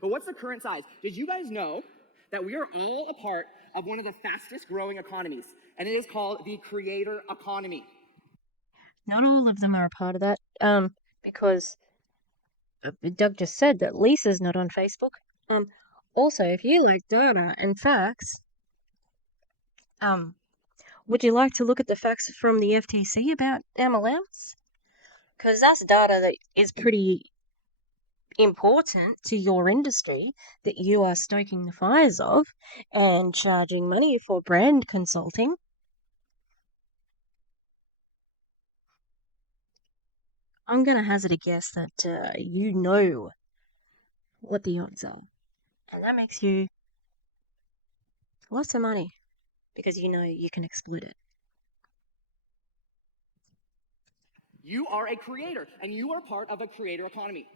but what's the current size? Did you guys know that we are all a part of one of the fastest growing economies? And it is called the creator economy. Not all of them are a part of that. Because Doug just said that Lisa's not on Facebook. Also, if you like data and facts, would you like to look at the facts from the FTC about MLMs? Because that's data that is pretty important to your industry that you are stoking the fires of and charging money for brand consulting. I'm going to hazard a guess that you know what the odds are. And that makes you lots of money because you know you can exploit it. You are a creator, and you are part of a creator economy.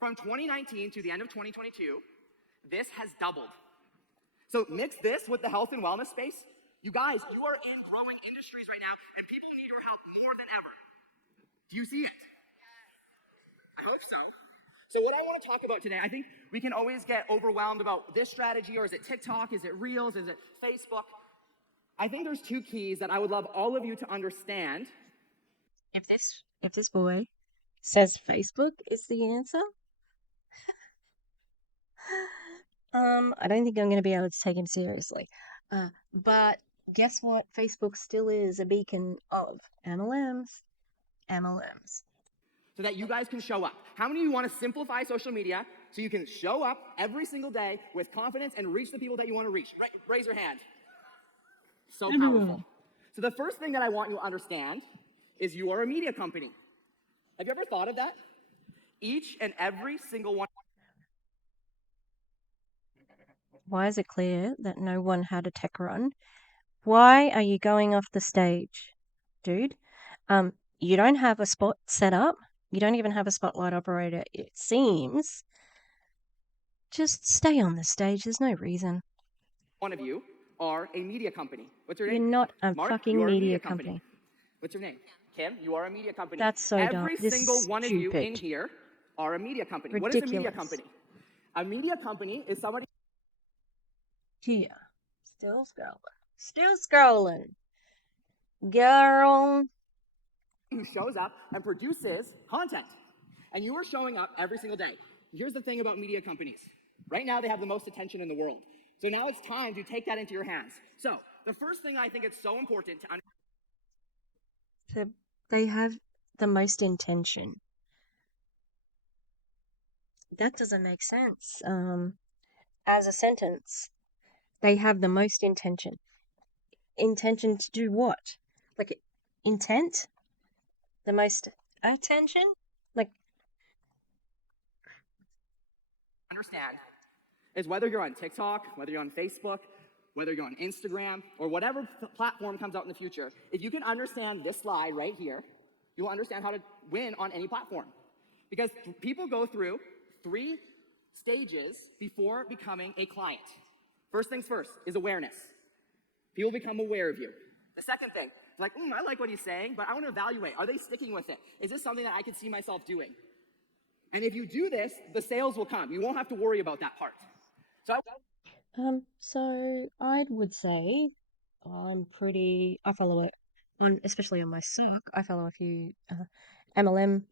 From 2019 to the end of 2022, this has doubled. So mix this with the health and wellness space. You guys, you are in growing industries right now, and people need your help more than ever. Do you see it? I hope so. So what I want to talk about today, I think we can always get overwhelmed about this strategy, or is it TikTok, is it Reels, is it Facebook? I think there's two keys that I would love all of you to understand. If this boy says Facebook is the answer, I don't think I'm going to be able to take him seriously. But guess what? Facebook still is a beacon of MLMs. MLMs. So that you guys can show up. How many of you want to simplify social media so you can show up every single day with confidence and reach the people that you want to reach? Raise your hand. So powerful. So the first thing that I want you to understand is you are a media company. Have you ever thought of that? Each and every single one. Why is it clear that no one had a tech run? Why are you going off the stage, dude? You don't have a spot set up. You don't even have a spotlight operator, it seems. Just stay on the stage. There's no reason. One of you are a media company. What's your name? You're not a Mark, fucking you are a media company. What's your name? Kim, you are a media company. That's so dumb. Every This single is one of you in stupid. here are a media company. Ridiculous. What is a media company? A media company is somebody Here. Still scrolling. Girl. who shows up and produces content. And you are showing up every single day. Here's the thing about media companies. Right now, they have the most attention in the world. So now it's time to take that into your hands. So the first thing I think it's so important to understand. They have the most intention. That doesn't make sense. As a sentence, they have the most intention. Intention to do what? Like, intent? The most attention? Like, Understand is whether you're on TikTok, whether you're on Facebook, whether you're on Instagram, or whatever platform comes out in the future, if you can understand this slide right here, you will understand how to win on any platform. Because people go through 3 stages before becoming a client. First things first is awareness. People become aware of you. The second thing, like, I like what he's saying, but I want to evaluate. Are they sticking with it? Is this something that I could see myself doing? And if you do this, the sales will come. You won't have to worry about that part. so I would say I follow it especially on my sock. I follow a few MLM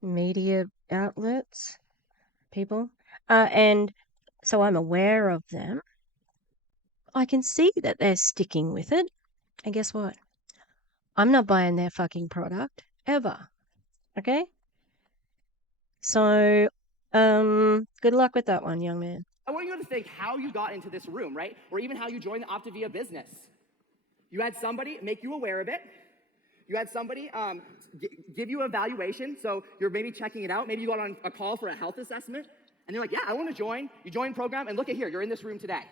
media outlets, people, and so I'm aware of them. I can see that they're sticking with it, and guess what? I'm not buying their fucking product ever. Okay? So, good luck with that one, young man. I want you to think how you got into this room, right? Or even how you joined the Optavia business. You had somebody make you aware of it. You had somebody give you an evaluation, so you're maybe checking it out. Maybe you got on a call for a health assessment, and you're like, yeah, I want to join. You join program, and look at here, you're in this room today.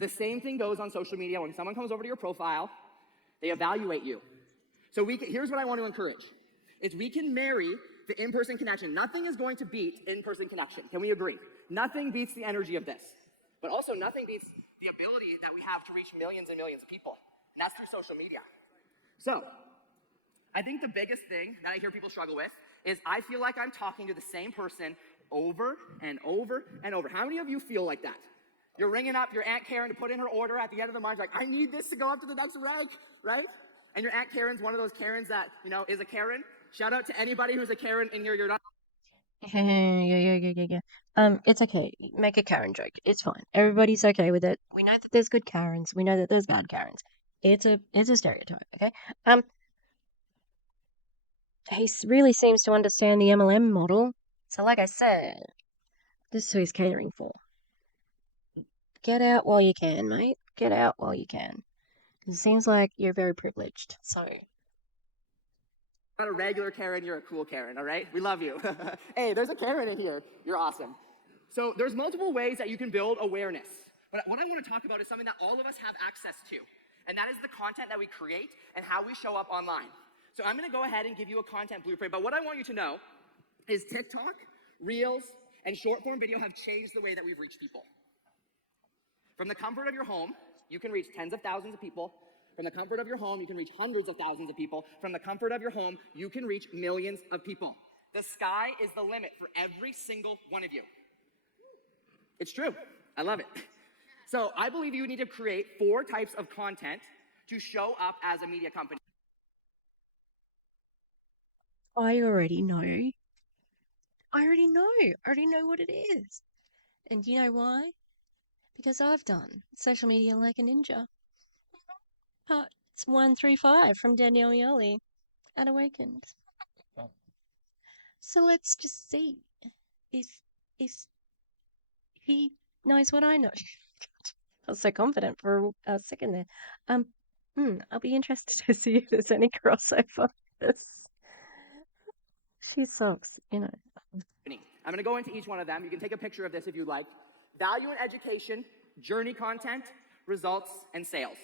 The same thing goes on social media. When someone comes over to your profile, they evaluate you. So here's what I want to encourage, is we can marry the in-person connection. Nothing is going to beat in-person connection. Can we agree? Nothing beats the energy of this. But also nothing beats the ability that we have to reach millions and millions of people. And that's through social media. So, I think the biggest thing that I hear people struggle with is I feel like I'm talking to the same person over and over and over. How many of you feel like that? You're ringing up your Aunt Karen to put in her order at the end of the month, like, I need this to go up to the next rank, right? And your Aunt Karen's one of those Karens that, is a Karen. Shout out to anybody who's a Karen in here. You're not. Yeah. It's okay. Make a Karen joke. It's fine. Everybody's okay with it. We know that there's good Karens. We know that there's bad Karens. It's a stereotype, okay? He really seems to understand the MLM model. So like I said, this is who he's catering for. Get out while you can, mate. Get out while you can. It seems like you're very privileged, so... Not a regular Karen, you're a cool Karen, all right? We love you. Hey, there's a Karen in here. You're awesome. So there's multiple ways that you can build awareness. But what I want to talk about is something that all of us have access to, and that is the content that we create and how we show up online. So I'm going to go ahead and give you a content blueprint, but what I want you to know is TikTok, Reels, and short-form video have changed the way that we've reached people. From the comfort of your home, you can reach tens of thousands of people. From the comfort of your home, you can reach hundreds of thousands of people. From the comfort of your home, you can reach millions of people. The sky is the limit for every single one of you. It's true. I love it. So I believe you need to create 4 types of content to show up as a media company. I already know. I already know. I already know what it is. And you know why? Because I've done social media like a ninja. Parts 1 through 5 from Danielle Yoli at Awakened. So let's just see if if he knows what I know. I was so confident for a second there. I'll be interested to see if there's any crossover. She sucks, you know. I'm gonna go into each one of them. You can take a picture of this if you'd like. Value and education, journey content, results, and sales,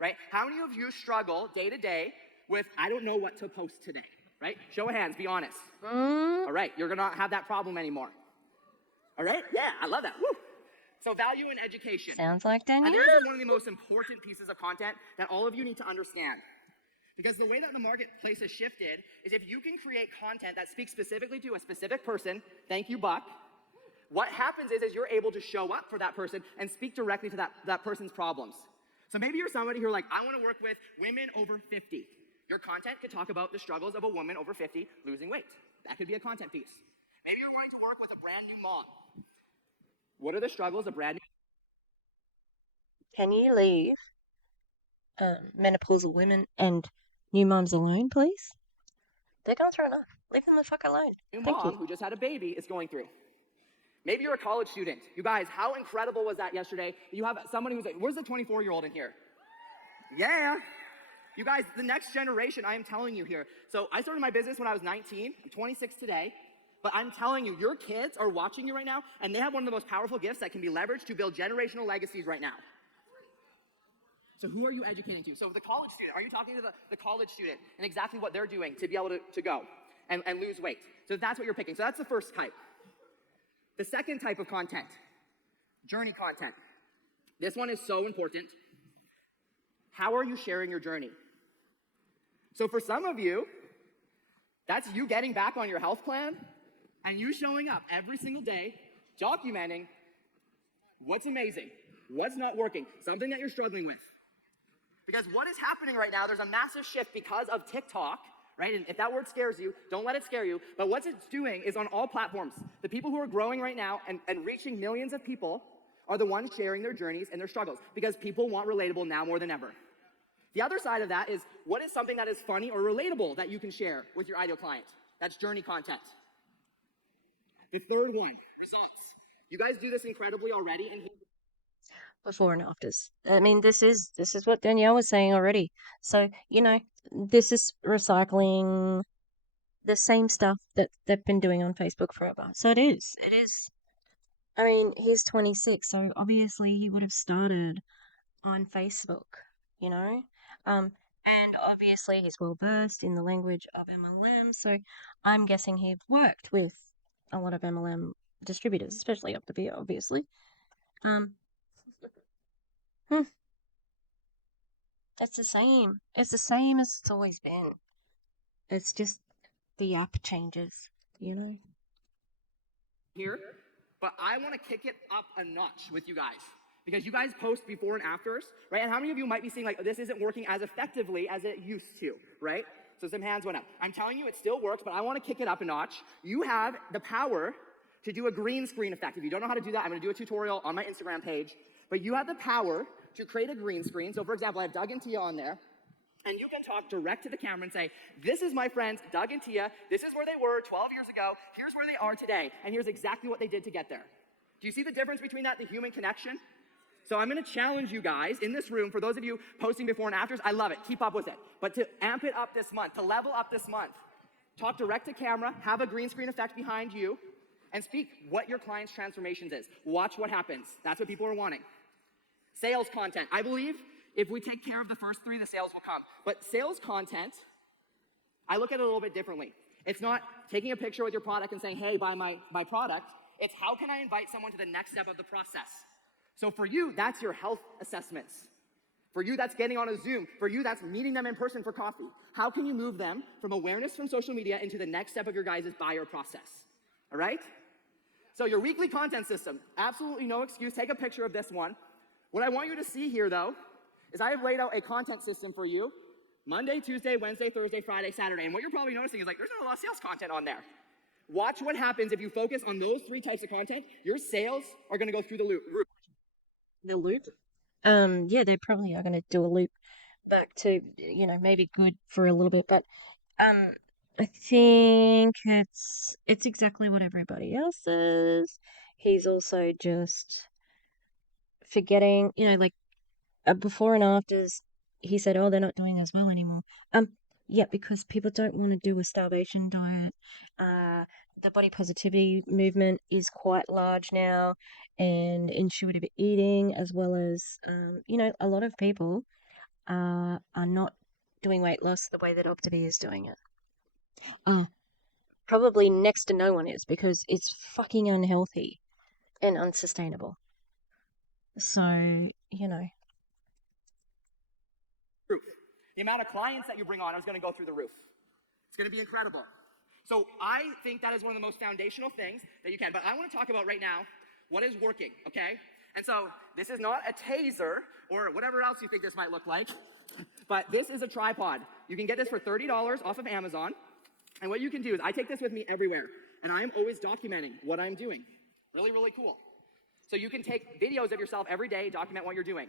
right? How many of you struggle day to day with, I don't know what to post today, right? Show of hands, be honest. All right, you're gonna not have that problem anymore. All right, yeah, I love that, woo. So value and education. Sounds like I Danielle. think this is one of the most important pieces of content that all of you need to understand. Because the way that the marketplace has shifted is if you can create content that speaks specifically to a specific person, thank you, Buck, what happens is you're able to show up for that person and speak directly to that person's problems. So maybe you're somebody who're like, I want to work with women over 50. Your content could talk about the struggles of a woman over 50 losing weight. That could be a content piece. Maybe you're wanting to work with a brand new mom. What are the struggles of brand new? Can you leave menopausal women and new moms alone, please? They're going through enough. Leave them the fuck alone. New Thank mom you. who just had a baby is going through. Maybe you're a college student. You guys, how incredible was that yesterday? You have somebody who's like, where's the 24-year-old in here? Yeah. You guys, the next generation, I am telling you here. So I started my business when I was 19. I'm 26 today. But I'm telling you, your kids are watching you right now, and they have one of the most powerful gifts that can be leveraged to build generational legacies right now. So who are you educating to? So the college student, are you talking to the college student and exactly what they're doing to be able to go and lose weight? So that's what you're picking. So that's the first type. The second type of content, journey content. This one is so important. How are you sharing your journey? So for some of you, that's you getting back on your health plan and you showing up every single day, documenting what's amazing, what's not working, something that you're struggling with. Because what is happening right now, there's a massive shift because of TikTok, right? And if that word scares you, don't let it scare you. But what it's doing is on all platforms, the people who are growing right now and reaching millions of people are the ones sharing their journeys and their struggles because people want relatable now more than ever. The other side of that is what is something that is funny or relatable that you can share with your ideal client? That's journey content. The third one, results. You guys do this incredibly already. And Before and afters. I mean, this is what Danielle was saying already. So, you know, this is recycling the same stuff that they've been doing on Facebook forever. So it is. It is. I mean, he's 26, so obviously he would have started on Facebook, you know? And obviously he's well versed in the language of MLM, so I'm guessing he worked with a lot of MLM distributors, especially Optavia, obviously. It's the same. It's the same as it's always been. It's just the app changes, you know? here, but I want to kick it up a notch with you guys because you guys post before and afters, right? And how many of you might be seeing like this isn't working as effectively as it used to, right? So some hands went up. I'm telling you, it still works, but I want to kick it up a notch. You have the power to do a green screen effect. If you don't know how to do that, I'm going to do a tutorial on my Instagram page, but you have the power to create a green screen. So for example, I have Doug and Tia on there. And you can talk direct to the camera and say, this is my friends, Doug and Tia. This is where they were 12 years ago. Here's where they are today. And here's exactly what they did to get there. Do you see the difference between that, the human connection? So I'm going to challenge you guys in this room, for those of you posting before and afters, I love it. Keep up with it. But to amp it up this month, to level up this month, talk direct to camera, have a green screen effect behind you, and speak what your client's transformations is. Watch what happens. That's what people are wanting. Sales content. I believe if we take care of the first three, the sales will come. But sales content, I look at it a little bit differently. It's not taking a picture with your product and saying, hey, buy my product. It's how can I invite someone to the next step of the process? So for you, that's your health assessments. For you, that's getting on a Zoom. For you, that's meeting them in person for coffee. How can you move them from awareness from social media into the next step of your guys' buyer process? All right? So your weekly content system, absolutely no excuse. Take a picture of this one. What I want you to see here, though, is I have laid out a content system for you. Monday, Tuesday, Wednesday, Thursday, Friday, Saturday. And what you're probably noticing is like, there's not a lot of sales content on there. Watch what happens if you focus on those 3 types of content. Your sales are gonna go through the roof. The loop? Yeah, they probably are going to do a loop back to, maybe good for a little bit, but um, I think it's exactly what everybody else says. He's also just forgetting, like before and afters. He said, "Oh, they're not doing as well anymore." Yeah, because people don't want to do a starvation diet. The body positivity movement is quite large now, and intuitive eating, as well as a lot of people are not doing weight loss the way that Optavia is doing it. Uh, Probably next to no one is because it's fucking unhealthy and unsustainable. So, Roof. The amount of clients that you bring on is gonna go through the roof. It's gonna be incredible. So I think that is one of the most foundational things that you can. But I want to talk about right now what is working, okay? And so this is not a taser or whatever else you think this might look like, but this is a tripod. You can get this for $30 off of Amazon. And what you can do is I take this with me everywhere, and I'm always documenting what I'm doing. Really, really cool. So you can take videos of yourself every day, document what you're doing.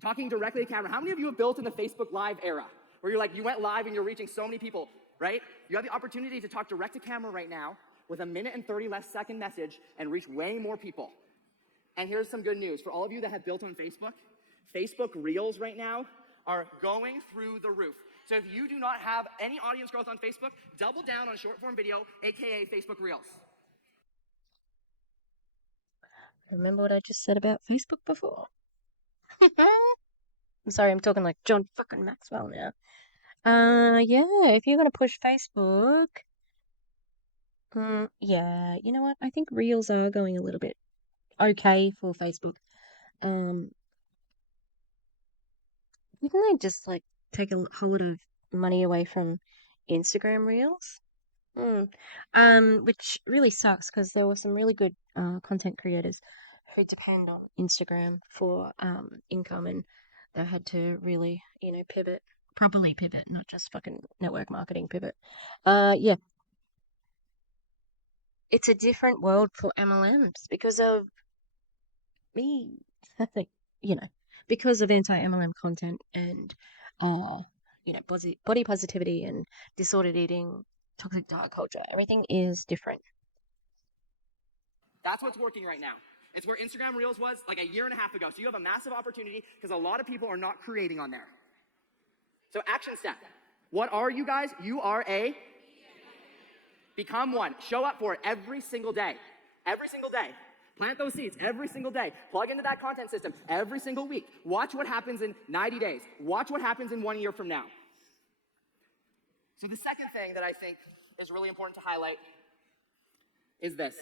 Talking directly to camera. How many of you have built in the Facebook Live era? Where you're like, you went live and you're reaching so many people, right? You have the opportunity to talk direct to camera right now with a minute and 30 less second message and reach way more people. And here's some good news. For all of you that have built on Facebook, Facebook Reels right now are going through the roof. So if you do not have any audience growth on Facebook, double down on short form video, AKA Facebook Reels. remember what I just said about Facebook before? I'm sorry, I'm talking like John fucking Maxwell now. Yeah, if you're gonna push Facebook, yeah, you know what? I think Reels are going a little bit okay for Facebook. Um, Didn't they just like take a whole lot of money away from Instagram Reels? Mm. Which really sucks because there were some really good content creators who depend on Instagram for income, and they had to really, pivot, properly pivot, not just fucking network marketing pivot. Yeah, it's a different world for MLMs because of me. I think, you know, because of anti-MLM content and body positivity and disordered eating, toxic diet culture. Everything is different. That's what's working right now. It's where Instagram Reels was like a year and a half ago. So you have a massive opportunity because a lot of people are not creating on there. So action step. What are you guys? You are a become one. Show up for it every single day. Every single day. Plant those seeds every single day. Plug into that content system every single week. Watch what happens in 90 days. Watch what happens in 1 year from now. So the second thing that I think is really important to highlight is this.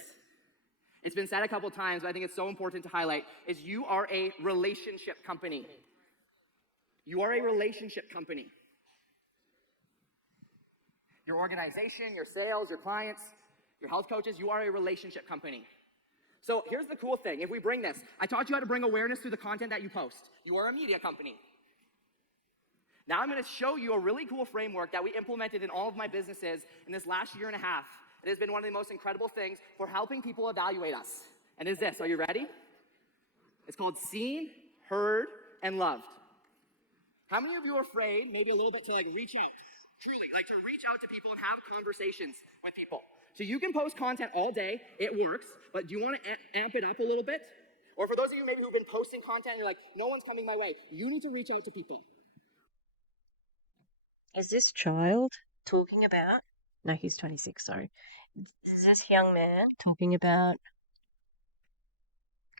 It's been said a couple times, but I think it's so important to highlight, is you are a relationship company. You are a relationship company. Your organization, your sales, your clients, your health coaches, you are a relationship company. So here's the cool thing. If we bring this, I taught you how to bring awareness through the content that you post. You are a media company. Now I'm going to show you a really cool framework that we implemented in all of my businesses in this last year and a half. It has been one of the most incredible things for helping people evaluate us. And is this, are you ready? It's called Seen, Heard, and Loved. How many of you are afraid, maybe a little bit, to like reach out? Truly, like to reach out to people and have conversations with people. So you can post content all day, it works, but do you want to amp it up a little bit? Or for those of you maybe who've been posting content and you're like, no one's coming my way, you need to reach out to people. Is this child talking about? No, he's 26, sorry. Is this young man talking about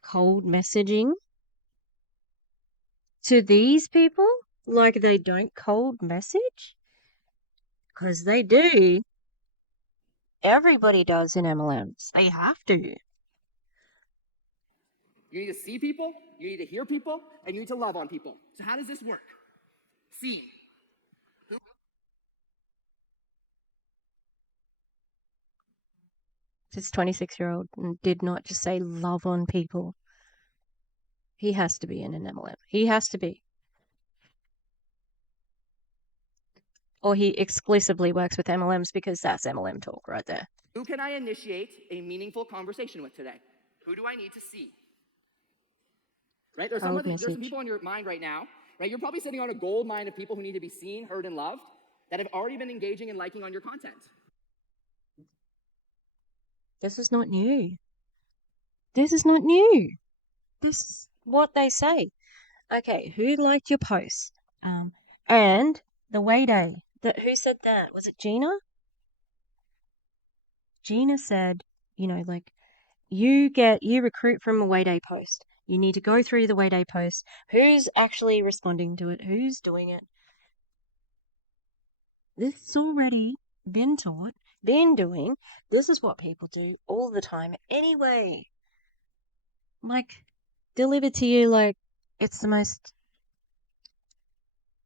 cold messaging to these people? Like they don't cold message? Because they do. Everybody does in MLMs. They have to. You need to see people, you need to hear people, and you need to love on people. So how does this work? Seeing. This 26-year-old did not just say love on people. He has to be in an MLM. He has to be. Or he exclusively works with MLMs because that's MLM talk right there. Who can I initiate a meaningful conversation with today? Who do I need to see? Right? There's some people in your mind right now, right? You're probably sitting on a gold mine of people who need to be seen, heard, and loved that have already been engaging and liking on your content. This is not new. This is not new. This is what they say. Okay, who liked your post? And the way day. Who said that? Was it Gina? Gina said, like, you recruit from a way day post. You need to go through the way day post. Who's actually responding to it? Who's doing it? This has already been taught, been doing. This is what people do all the time anyway. Like, delivered to you like it's the most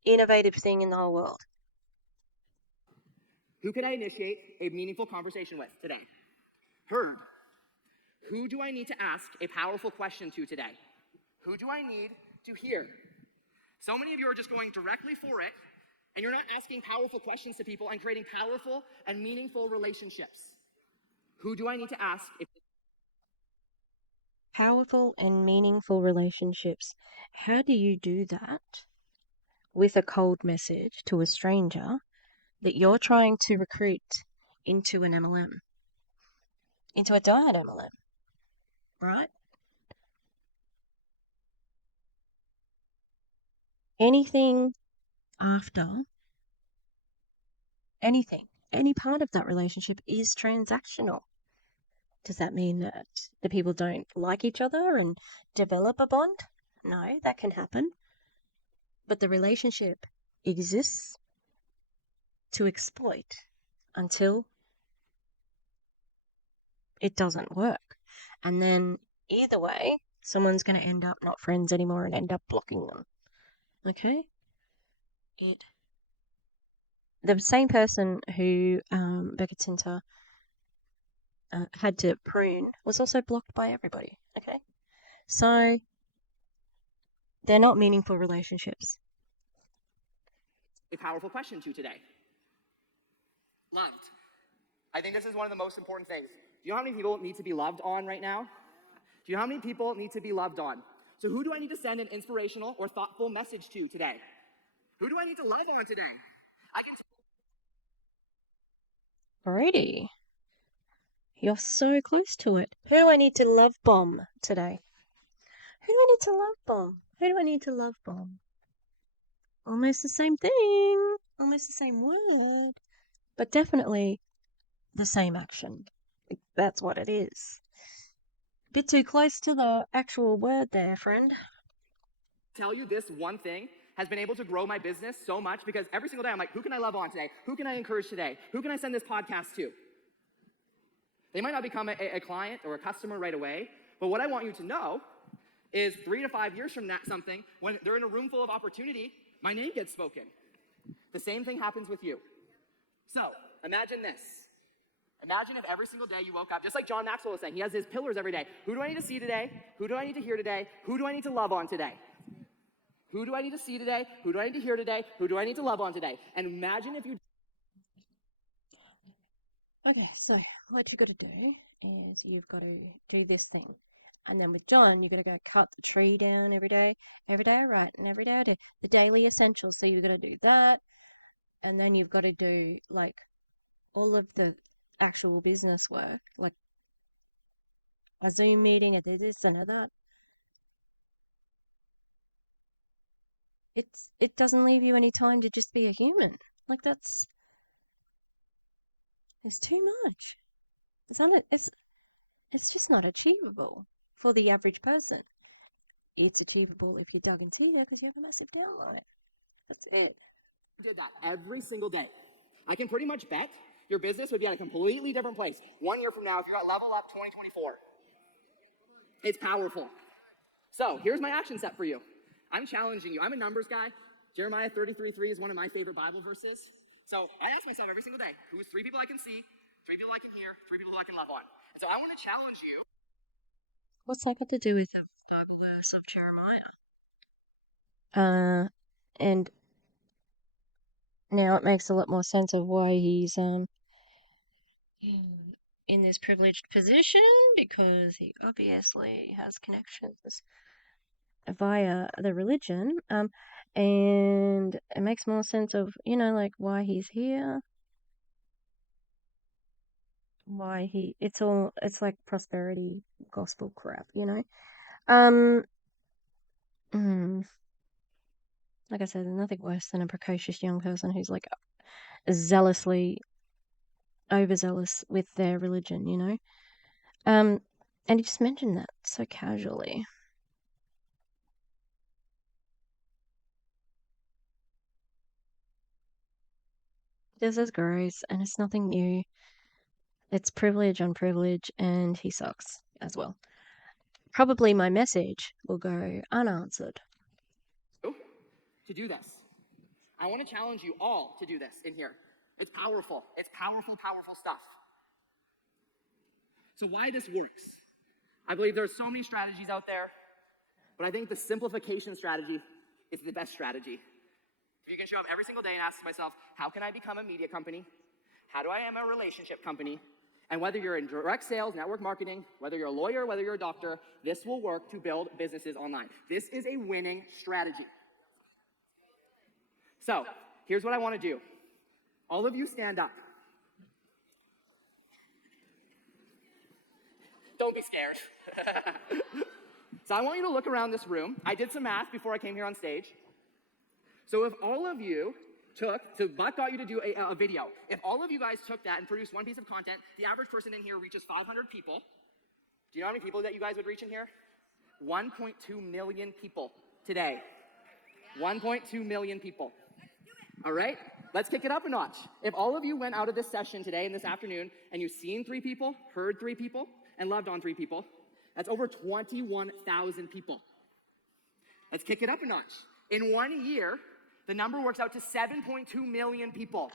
innovative thing in the whole world. Who can I initiate a meaningful conversation with today? Heard. Who do I need to ask a powerful question to today? Who do I need to hear? So many of you are just going directly for it, and you're not asking powerful questions to people and creating powerful and meaningful relationships. Who do I need to ask? Powerful and meaningful relationships. How do you do that with a cold message to a stranger that you're trying to recruit into an MLM? Into a diet MLM, right? Anything after anything, any part of that relationship is transactional. Does that mean that the people don't like each other and develop a bond? No, that can happen. But the relationship exists to exploit until it doesn't work. And then either way, someone's going to end up not friends anymore and end up blocking them. Okay? The same person who Becca Tinter had to prune was also blocked by everybody. Okay? So they're not meaningful relationships. A powerful question to today. Loved. I think this is one of the most important things. Do you know how many people need to be loved on right now? Do you know how many people need to be loved on? So who do I need to send an inspirational or thoughtful message to today? Who do I need to love on today? Alrighty. You're so close to it. Who do I need to love bomb today? Who do I need to love bomb? Who do I need to love bomb? Almost the same thing. Almost the same word. But definitely the same action. That's what it is. Bit too close to the actual word there, friend. Tell you this one thing has been able to grow my business so much because every single day I'm like, who can I love on today? Who can I encourage today? Who can I send this podcast to? They might not become a client or a customer right away, but what I want you to know is 3 to 5 years from that something, when they're in a room full of opportunity, my name gets spoken. The same thing happens with you. So imagine this. Imagine if every single day you woke up, just like John Maxwell was saying, he has his pillars every day. Who do I need to see today? Who do I need to hear today? Who do I need to love on today? Who do I need to see today? Who do I need to hear today? Who do I need to love on today? And imagine if you... Okay, so what you've got to do is you've got to do this thing. And then with John, you've got to go cut the tree down every day I write, and every day I do the daily essentials. So you've got to do that. And then you've got to do, like, all of the actual business work, like a Zoom meeting, a this and a that. It doesn't leave you any time to just be a human. Like, it's too much. It's just not achievable for the average person. It's achievable if you dug into it because you have a massive downline. That's it. did that every single day, I can pretty much bet your business would be at a completely different place 1 year from now if you're at Level Up 2024. It's powerful. So here's my action set for you. I'm challenging you. I'm a numbers guy. Jeremiah 33:3 is one of my favorite Bible verses. So I ask myself every single day, who's 3 people I can see, 3 people I can hear, 3 people I can love on. And so I want to challenge you. What's that got to do with the Bible verse of Jeremiah? And now it makes a lot more sense of why he's in this privileged position, because he obviously has connections via the religion. And it makes more sense of, like why he's here, it's like prosperity gospel crap, Um, mm, like I said, there's nothing worse than a precocious young person who's like zealously overzealous with their religion. And he just mentioned that so casually. This is gross, and it's nothing new. It's privilege on privilege, and he sucks as well. Probably my message will go unanswered. To do this. I want to challenge you all to do this in here. It's powerful. It's powerful, powerful stuff. So why this works? I believe there's so many strategies out there, but I think the simplification strategy is the best strategy. If you can show up every single day and ask myself, how can I become a media company? How do I am a relationship company? And whether you're in direct sales, network marketing, whether you're a lawyer, whether you're a doctor, this will work to build businesses online. This is a winning strategy. So, here's what I want to do. All of you stand up. Don't be scared. So I want you to look around this room. I did some math before I came here on stage. So if all of you Buck got you to do a video. If all of you guys took that and produced one piece of content, the average person in here reaches 500 people. Do you know how many people that you guys would reach in here? 1.2 million people today. 1.2 million people. All right, let's kick it up a notch. If all of you went out of this session today and this afternoon and you've seen 3 people, heard 3 people, and loved on 3 people, that's over 21,000 people. Let's kick it up a notch. In 1 year, the number works out to 7.2 million people.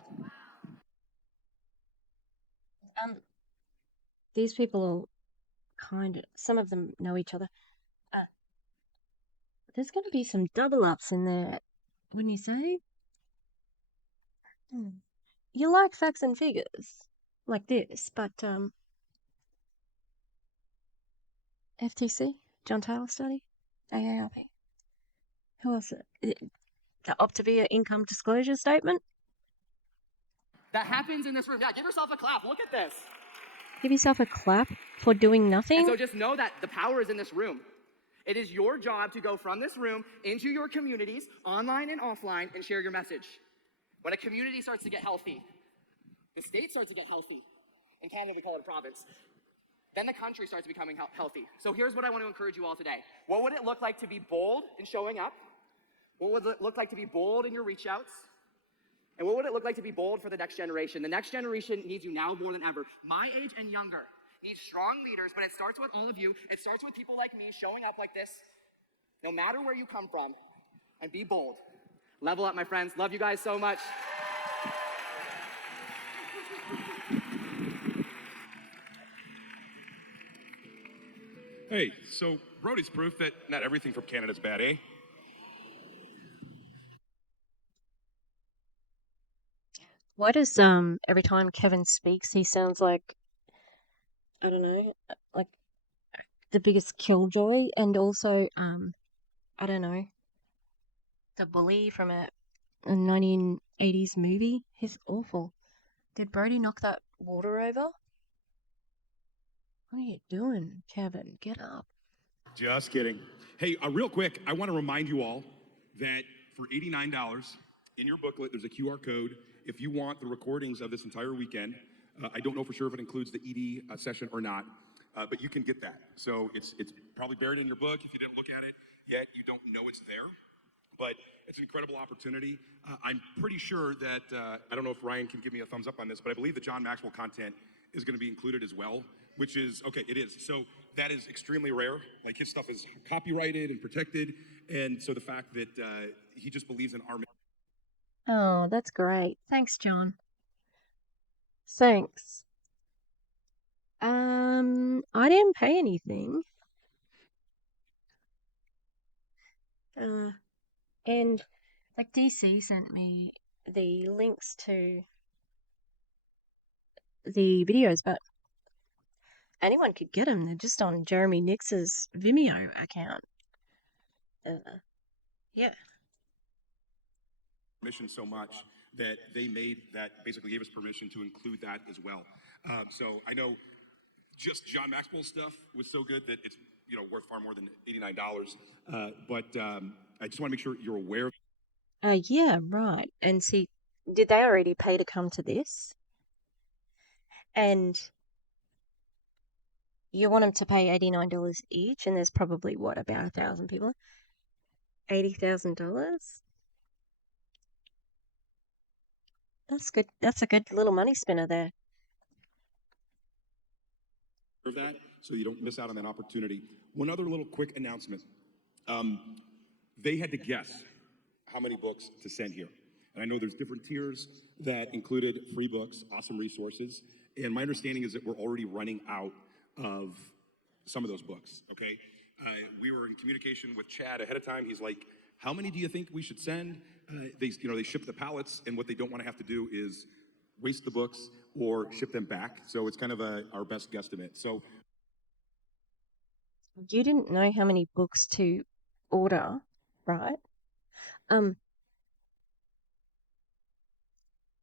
These people are some of them know each other. There's going to be some double ups in there, wouldn't you say? You like facts and figures like this, but FTC, John Taylor study, AARP. Who else? The Optavia income disclosure statement. That happens in this room. Yeah, give yourself a clap. Look at this. Give yourself a clap for doing nothing. And so just know that the power is in this room. It is your job to go from this room into your communities, online and offline, and share your message. When a community starts to get healthy, the state starts to get healthy. In Canada, we call it a province. Then the country starts becoming healthy. So here's what I want to encourage you all today. What would it look like to be bold in showing up? What would it look like to be bold in your reach outs? And what would it look like to be bold for the next generation? The next generation needs you now more than ever. My age and younger needs strong leaders, but it starts with all of you. It starts with people like me showing up like this, no matter where you come from, and be bold. Level up, my friends. Love you guys so much. Hey, so Brody's proof that not everything from Canada's bad, eh? Why does every time Kevin speaks, he sounds like, I don't know, like the biggest killjoy, and also I don't know, the bully from a 1980s movie? He's awful. Did Brody knock that water over? What are you doing, Kevin? Get up. Just kidding. Hey, real quick, I want to remind you all that for $89 in your booklet, there's a QR code. If you want the recordings of this entire weekend, I don't know for sure if it includes the ED session or not, but you can get that. So it's probably buried in your book. If you didn't look at it yet, you don't know it's there. But it's an incredible opportunity. I'm pretty sure that, I don't know if Ryan can give me a thumbs up on this, but I believe the John Maxwell content is going to be included as well, which is, okay, it is. So that is extremely rare. Like his stuff is copyrighted and protected, and so the fact that he just believes in our Oh, that's great. Thanks, John. Thanks. I didn't pay anything. And like DeeCee sent me the links to the videos, but anyone could get them. They're just on Jeremy Nix's Vimeo account. Yeah. permission so much that they basically gave us permission to include that as well. So I know just John Maxwell's stuff was so good that it's worth far more than $89. But I just want to make sure you're aware. Yeah, right. And see, did they already pay to come to this? And you want them to pay $89 each, and there's probably what, about 1,000 people? $80,000? That's good. That's a good little money spinner there. That so you don't miss out on that opportunity. One other little quick announcement. They had to guess how many books to send here. And I know there's different tiers that included free books, awesome resources. And my understanding is that we're already running out of some of those books, okay? We were in communication with Chad ahead of time. He's like, how many do you think we should send? They ship the pallets, and what they don't want to have to do is waste the books or ship them back. So it's kind of our best guesstimate. So You didn't know how many books to order, right?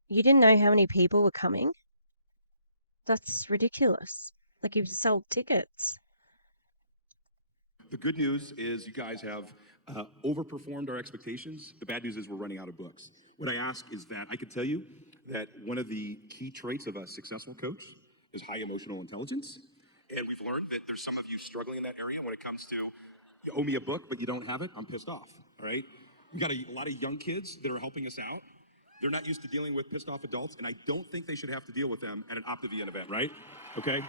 You didn't know how many people were coming? That's ridiculous. Like you've sold tickets. the good news is you guys have overperformed our expectations. The bad news is we're running out of books. What I ask is that I could tell you that one of the key traits of a successful coach is high emotional intelligence. And we've learned that there's some of you struggling in that area when it comes to you owe me a book, but you don't have it. I'm pissed off. All right. We got a lot of young kids that are helping us out. They're not used to dealing with pissed off adults, and I don't think they should have to deal with them at an Optavia event, right? Okay.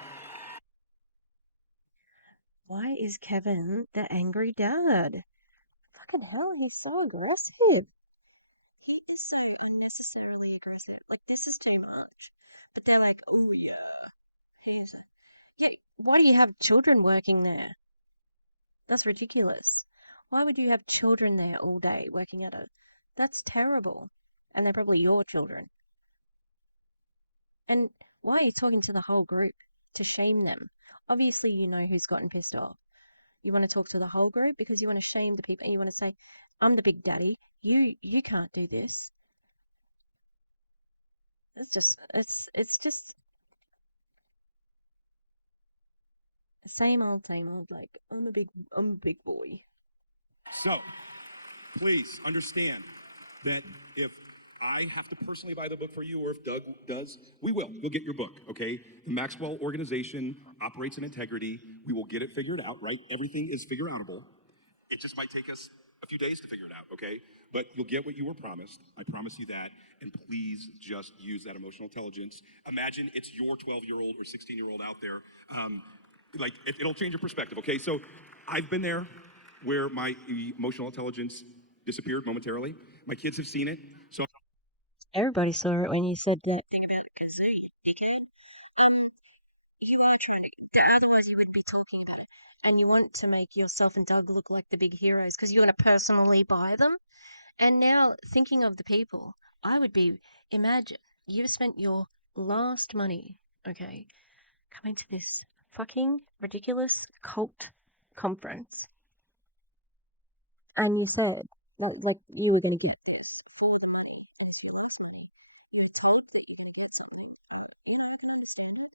Why is Kevin the angry dad? Fucking hell, he's so aggressive. He is so unnecessarily aggressive. Like, this is too much. But they're like, oh, yeah. Here's a... Yeah, why do you have children working there? That's ridiculous. Why would you have children there all day working at a... That's terrible. And they're probably your children. And why are you talking to the whole group to shame them? Obviously, you know who's gotten pissed off. You want to talk to the whole group because you want to shame the people and you want to say, I'm the big daddy. You can't do this. It's just same old, like I'm a big boy. So, please understand that if I have to personally buy the book for you, or if Doug does, we will. You'll get your book, okay? The Maxwell organization operates in integrity. We will get it figured out, right? Everything is figure outable. It just might take us a few days to figure it out, okay? But you'll get what you were promised. I promise you that. And please just use that emotional intelligence. Imagine it's your 12-year-old or 16-year-old out there. It'll change your perspective, okay? So I've been there where my emotional intelligence disappeared momentarily. My kids have seen it. So Everybody saw it when you said that thing about kazoo, dickhead. You are trying to, otherwise you would be talking about it. And you want to make yourself and Doug look like the big heroes because you want to personally buy them. And now thinking of the people, I would be, imagine you've spent your last money, okay, coming to this fucking ridiculous cult conference. And you said, like you were going to get this for the money, for this last money. You had told that you're going to get something. You know, you can understand it.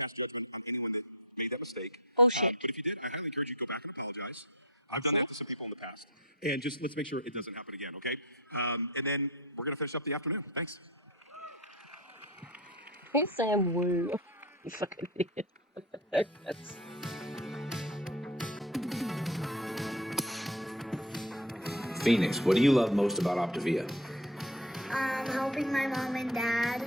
cast judgment on anyone that made that mistake. Bullshit. But if you did, I highly encourage you to go back and apologize. I've done that to some people in the past. And just let's make sure it doesn't happen again, okay? And then we're going to finish up the afternoon. Thanks. Hey, Sam Woo. You fucking idiot. Phoenix, what do you love most about Optavia? Helping my mom and dad.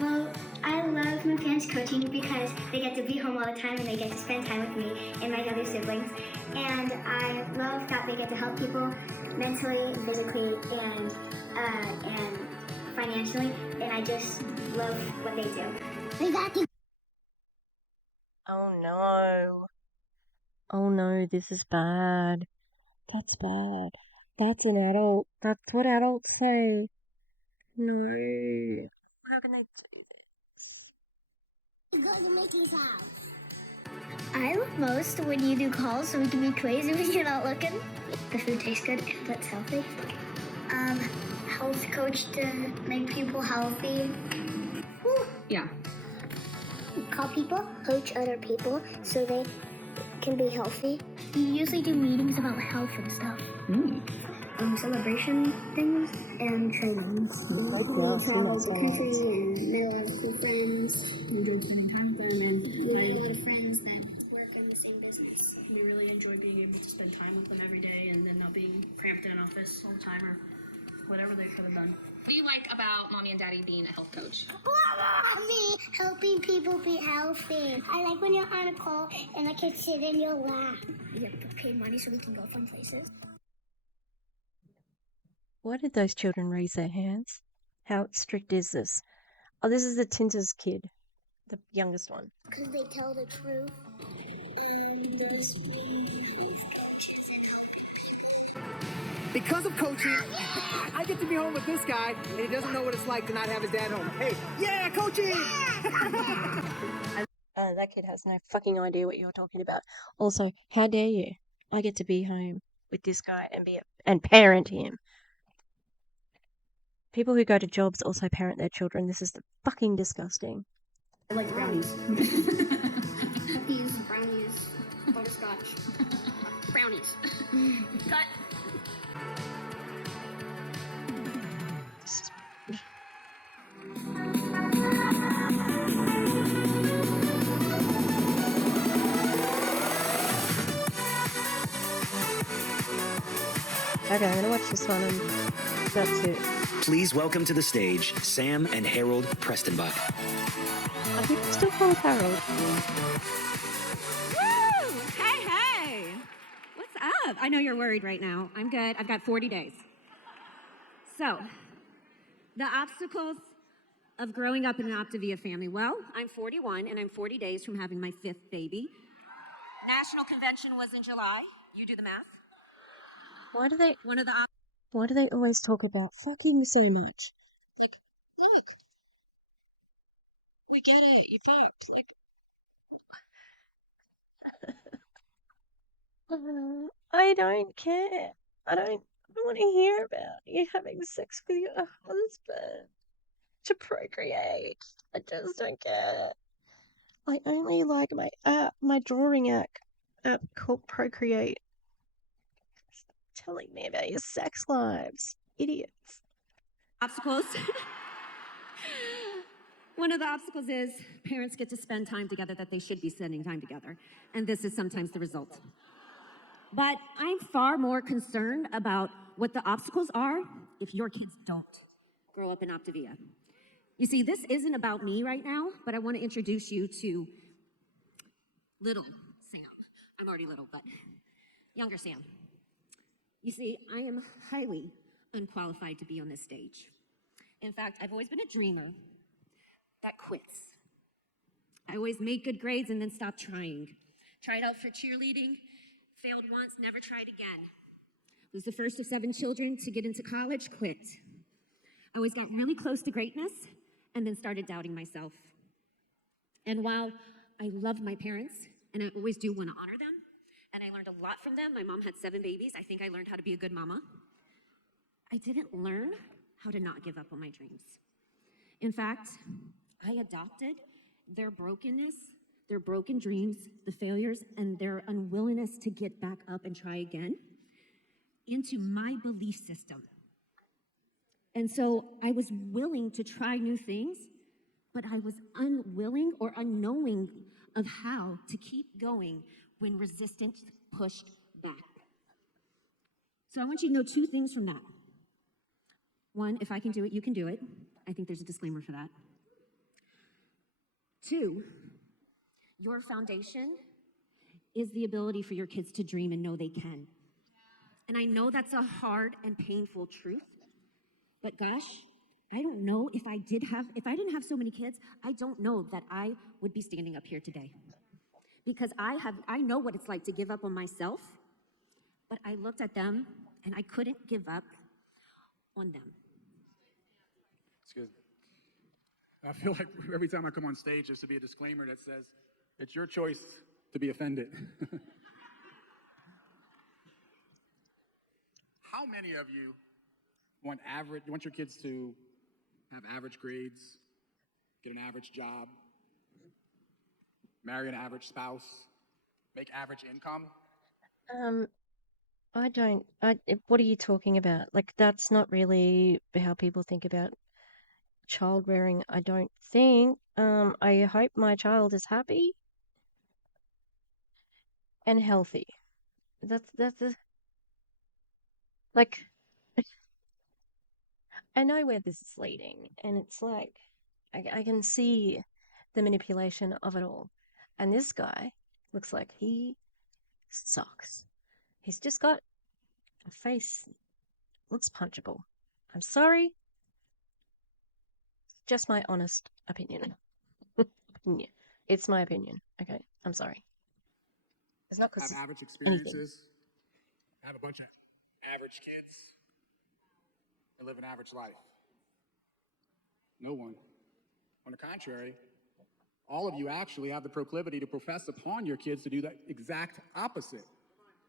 Well, I love my parents coaching because they get to be home all the time and they get to spend time with me and my other siblings. And I love that they get to help people mentally, physically, and financially. And I just love what they do. Oh no. Oh no, this is bad. That's bad. That's an adult. That's what adults say. No. How can they do this? Go to Mickey's house. I love most when you do calls so we can be crazy when you're not looking. The food tastes good and it's healthy. Health coach to make people healthy. Woo. Yeah. Call people, coach other people so they can be healthy. We usually do meetings about health and stuff. Celebration things and trainings. We travel the country and met a lot of cool friends. We enjoyed spending time with them, and we met a lot of friends that work in the same business. We really enjoy being able to spend time with them every day and then not being cramped in an office all the time or whatever they could have done. What do you like about mommy and daddy being a health coach? Me helping people be healthy. I like when you're on a call and the kids sit in your lap. We have to pay money so we can go fun places. Why did those children raise their hands? How strict is this? Oh, this is the Tinter's kid, the youngest one. Because they tell the truth and they speak. Because of coaching, I get to be home with this guy, and he doesn't know what it's like to not have his dad home. Hey, yeah, coaching! That kid has no fucking idea what you're talking about. Also, how dare you? I get to be home with this guy and parent him. People who go to jobs also parent their children. This is fucking disgusting. I like brownies. Cookies, brownies, butterscotch, brownies. Cut. Okay, I'm gonna watch this one and that's it. Please welcome to the stage Sam and Harold Prestonbuck. Are people still called Harold? Woo! Hey! What's up? I know you're worried right now. I'm good. I've got 40 days. So, the obstacles of growing up in an Optavia family. Well, I'm 41 and I'm 40 days from having my 5th baby. National convention was in July. You do the math. Why do they One of the always talk about fucking so much? Like, look, we get it, you fucked. Like, I don't care. I don't want to hear about you having sex with your husband to procreate. I just don't care. I only like my drawing app called Procreate. Stop telling me about your sex lives, idiots. obstacles. One of the obstacles is parents get to spend time together that they should be spending time together. And this is sometimes the result. But I'm far more concerned about what the obstacles are if your kids don't grow up in Optavia. You see, this isn't about me right now, but I want to introduce you to little Sam. I'm already little, but younger Sam. You see, I am highly unqualified to be on this stage. In fact, I've always been a dreamer that quits. I always made good grades and then stopped trying. Tried out for cheerleading, failed once, never tried again. Was the first of 7 children to get into college, quit. I always got really close to greatness and then started doubting myself. And while I love my parents, and I always do want to honor them, and I learned a lot from them. My mom had 7 babies. I think I learned how to be a good mama. I didn't learn how to not give up on my dreams. In fact, I adopted their brokenness, their broken dreams, the failures, and their unwillingness to get back up and try again into my belief system. And so I was willing to try new things, but I was unwilling or unknowing of how to keep going when resistance pushed back. So I want you to know 2 things from that. One, if I can do it, you can do it. I think there's a disclaimer for that. 2, your foundation is the ability for your kids to dream and know they can. And I know that's a hard and painful truth, but gosh, I don't know if I didn't have so many kids, I don't know that I would be standing up here today. Because I know what it's like to give up on myself, but I looked at them and I couldn't give up on them. It's good. I feel like every time I come on stage, there's to be a disclaimer that says, it's your choice to be offended. How many of you want your kids to have average grades, get an average job, marry an average spouse, make average income? I don't. What are you talking about? Like, that's not really how people think about child rearing, I don't think. I hope my child is happy and healthy. That's like, I know where this is leading, and it's like, I can see the manipulation of it all. And this guy looks like he sucks. He's just got a face, looks punchable. I'm sorry, just my honest opinion. Yeah, it's my opinion. Okay, I'm sorry. It's not Have because average anything. experiences, have a bunch of average kids, and live an average life. No one. On the contrary, all of you actually have the proclivity to profess upon your kids to do the exact opposite.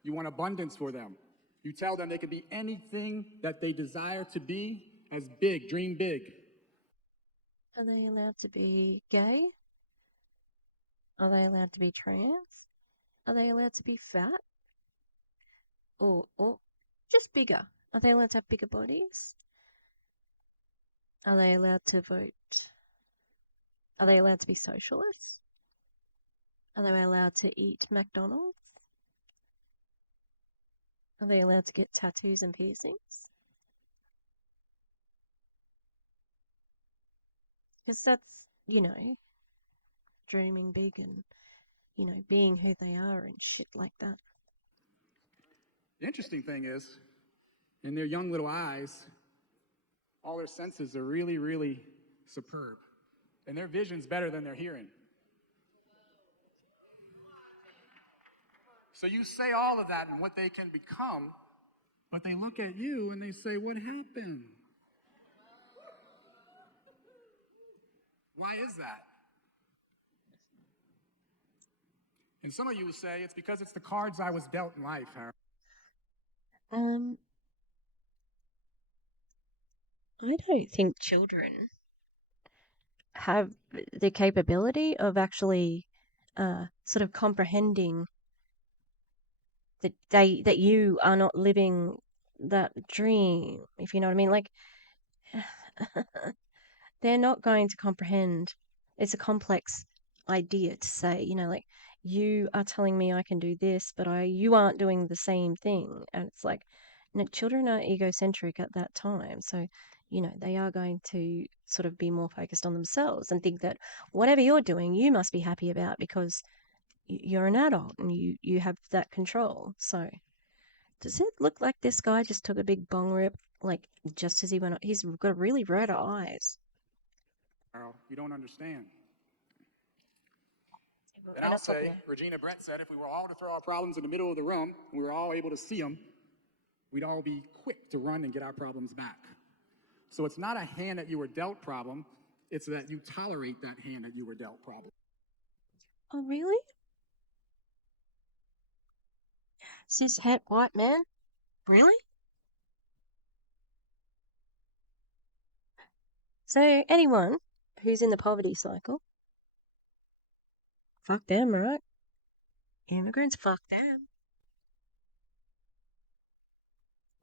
You want abundance for them. You tell them they can be anything that they desire to be, as big, dream big. Are they allowed to be gay? Are they allowed to be trans? Are they allowed to be fat? Or just bigger? Are they allowed to have bigger bodies? Are they allowed to vote? Are they allowed to be socialists? Are they allowed to eat McDonald's? Are they allowed to get tattoos and piercings? Because that's, dreaming big and, being who they are and shit like that. The interesting thing is, in their young little eyes, all their senses are really, really superb. And their vision's better than their hearing. So you say all of that and what they can become, but they look at you and they say, what happened? Why is that? And some of you would say, it's because it's the cards I was dealt in life, Harold. Um, I don't think children have the capability of actually sort of comprehending that you are not living that dream, if you know what I mean. Like, they're not going to comprehend. It's a complex idea to say, like, you are telling me I can do this, but you aren't doing the same thing. And it's like, no, children are egocentric at that time. So, they are going to sort of be more focused on themselves and think that whatever you're doing, you must be happy about because you're an adult and you have that control. So, does it look like this guy just took a big bong rip, like, just as he went on? He's got really red eyes. You don't understand. We're And I'll not talking say, now. Regina Brent said, if we were all to throw our problems in the middle of the room and we were all able to see them, we'd all be quick to run and get our problems back. So it's not a hand that you were dealt problem, it's that you tolerate that hand that you were dealt problem. Oh, really? Cis-het white man? Really? So anyone who's in the poverty cycle, fuck them, right? Immigrants, fuck them.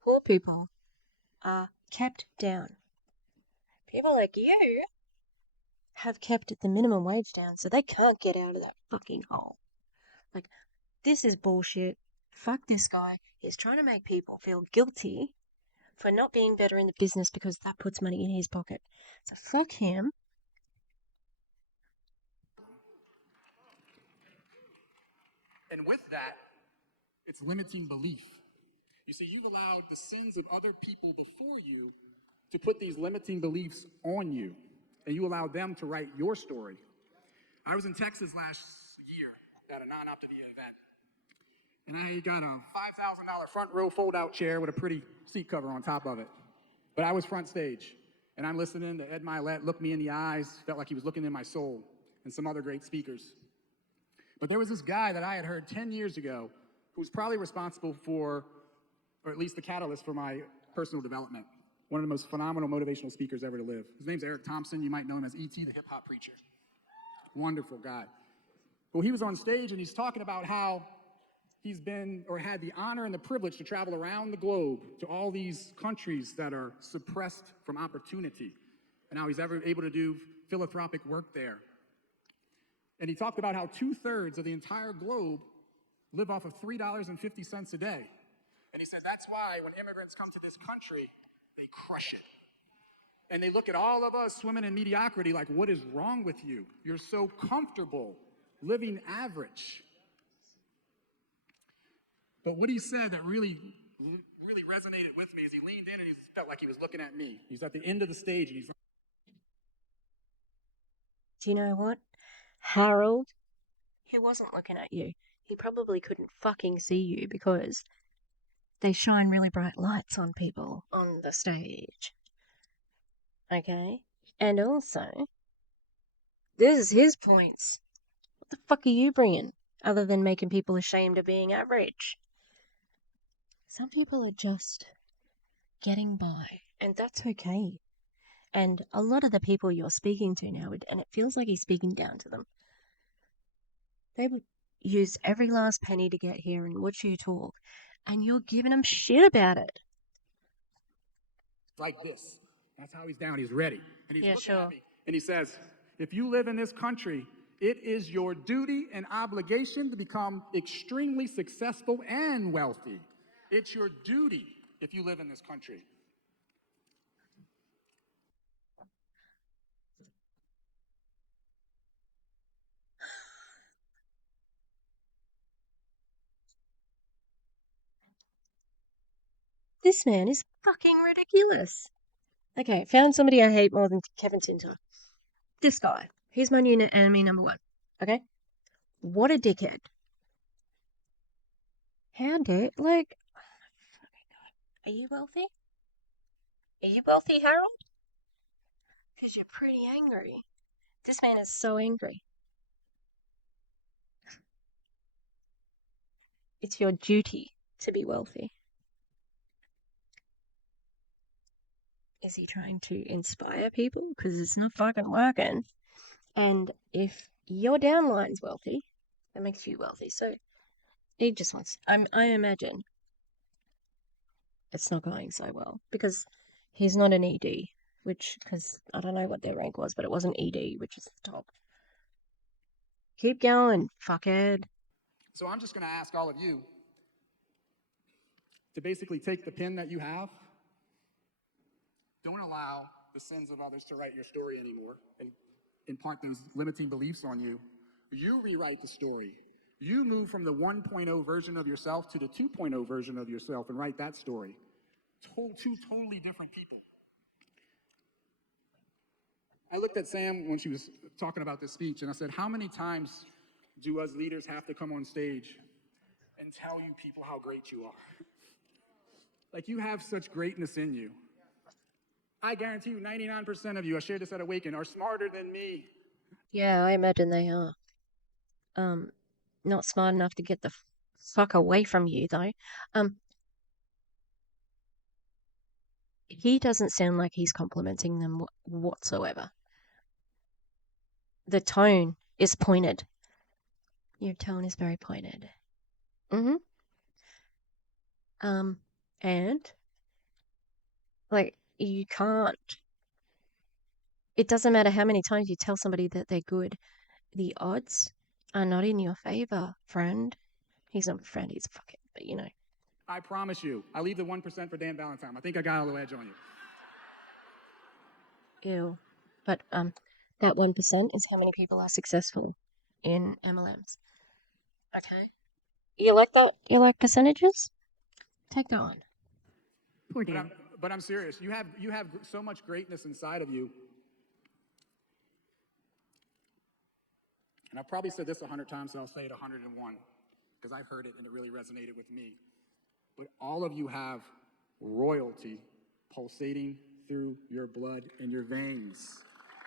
Poor people are kept down. People like you have kept the minimum wage down so they can't get out of that fucking hole. Like, this is bullshit. Fuck this guy. He's trying to make people feel guilty for not being better in the business because that puts money in his pocket. So fuck him. And with that, it's limiting belief. You see, you've allowed the sins of other people before you to put these limiting beliefs on you, and you allow them to write your story. I was in Texas last year at a non-Optavia event, and I got a $5,000 front row fold-out chair with a pretty seat cover on top of it. But I was front stage, and I'm listening to Ed Milet look me in the eyes, felt like he was looking in my soul, and some other great speakers. But there was this guy that I had heard 10 years ago who's probably responsible for, or at least the catalyst for my personal development. One of the most phenomenal motivational speakers ever to live. His name's Eric Thompson. You might know him as E.T., the hip-hop preacher. Wonderful guy. Well, he was on stage, and he's talking about how he's been or had the honor and the privilege to travel around the globe to all these countries that are suppressed from opportunity, and how he's ever able to do philanthropic work there. And he talked about how 2/3 of the entire globe live off of $3.50 a day. And he said that's why when immigrants come to this country, they crush it. And they look at all of us swimming in mediocrity like, what is wrong with you? You're so comfortable living average. But what he said that really resonated with me is he leaned in and he felt like he was looking at me. He's at the end of the stage and he's like, Do you know what? Harold, he wasn't looking at you. He probably couldn't fucking see you because they shine really bright lights on people on the stage. Okay? And also, this is his points. What the fuck are you bringing? Other than making people ashamed of being average. Some people are just getting by, and that's okay. And a lot of the people you're speaking to now, and it feels like he's speaking down to them, they would use every last penny to get here and watch you talk, and you're giving them shit about it. like this. That's how he's down. He's ready. And he's Yeah, looking sure. at me. And he says, if you live in this country, it is your duty and obligation to become extremely successful and wealthy. It's your duty if you live in this country. This man is fucking ridiculous. Okay, found somebody I hate more than Kevin Tinter. This guy. He's my new enemy number one. Okay? What a dickhead. How dare, like, are you wealthy? Are you wealthy, Harold? Because you're pretty angry. This man is so angry. It's your duty to be wealthy. Is he trying to inspire people? Because it's not fucking working. And if your downline's wealthy, that makes you wealthy. So he just wants. I imagine it's not going so well because he's not an ED, because I don't know what their rank was, but it wasn't ED, which is the top. Keep going, fuckhead. So I'm just going to ask all of you to basically take the pen that you have. Don't allow the sins of others to write your story anymore and impart those limiting beliefs on you. You rewrite the story. You move from the 1.0 version of yourself to the 2.0 version of yourself and write that story. Two totally different people. I looked at Sam when she was talking about this speech and I said, how many times do us leaders have to come on stage and tell you people how great you are? Like, you have such greatness in you. I guarantee you 99% of you, I shared this at Awaken, are smarter than me. Yeah, I imagine they are. Not smart enough to get the fuck away from you, though. He doesn't sound like he's complimenting them whatsoever. The tone is pointed. Your tone is very pointed. Mm-hmm. And like you can't. It doesn't matter how many times you tell somebody that they're good. The odds are not in your favor, friend. He's not a friend. He's a fucking. But you know. I promise you, I leave the 1% for Dan Valentine. I think I got a little edge on you. Ew. But that 1% is how many people are successful in MLMs. Okay. You like that? You like percentages? Take that one. Poor Dan. But I'm serious. You have so much greatness inside of you. And I've probably said this 100 times, and I'll say it 101 because I've heard it and it really resonated with me. But all of you have royalty pulsating through your blood and your veins.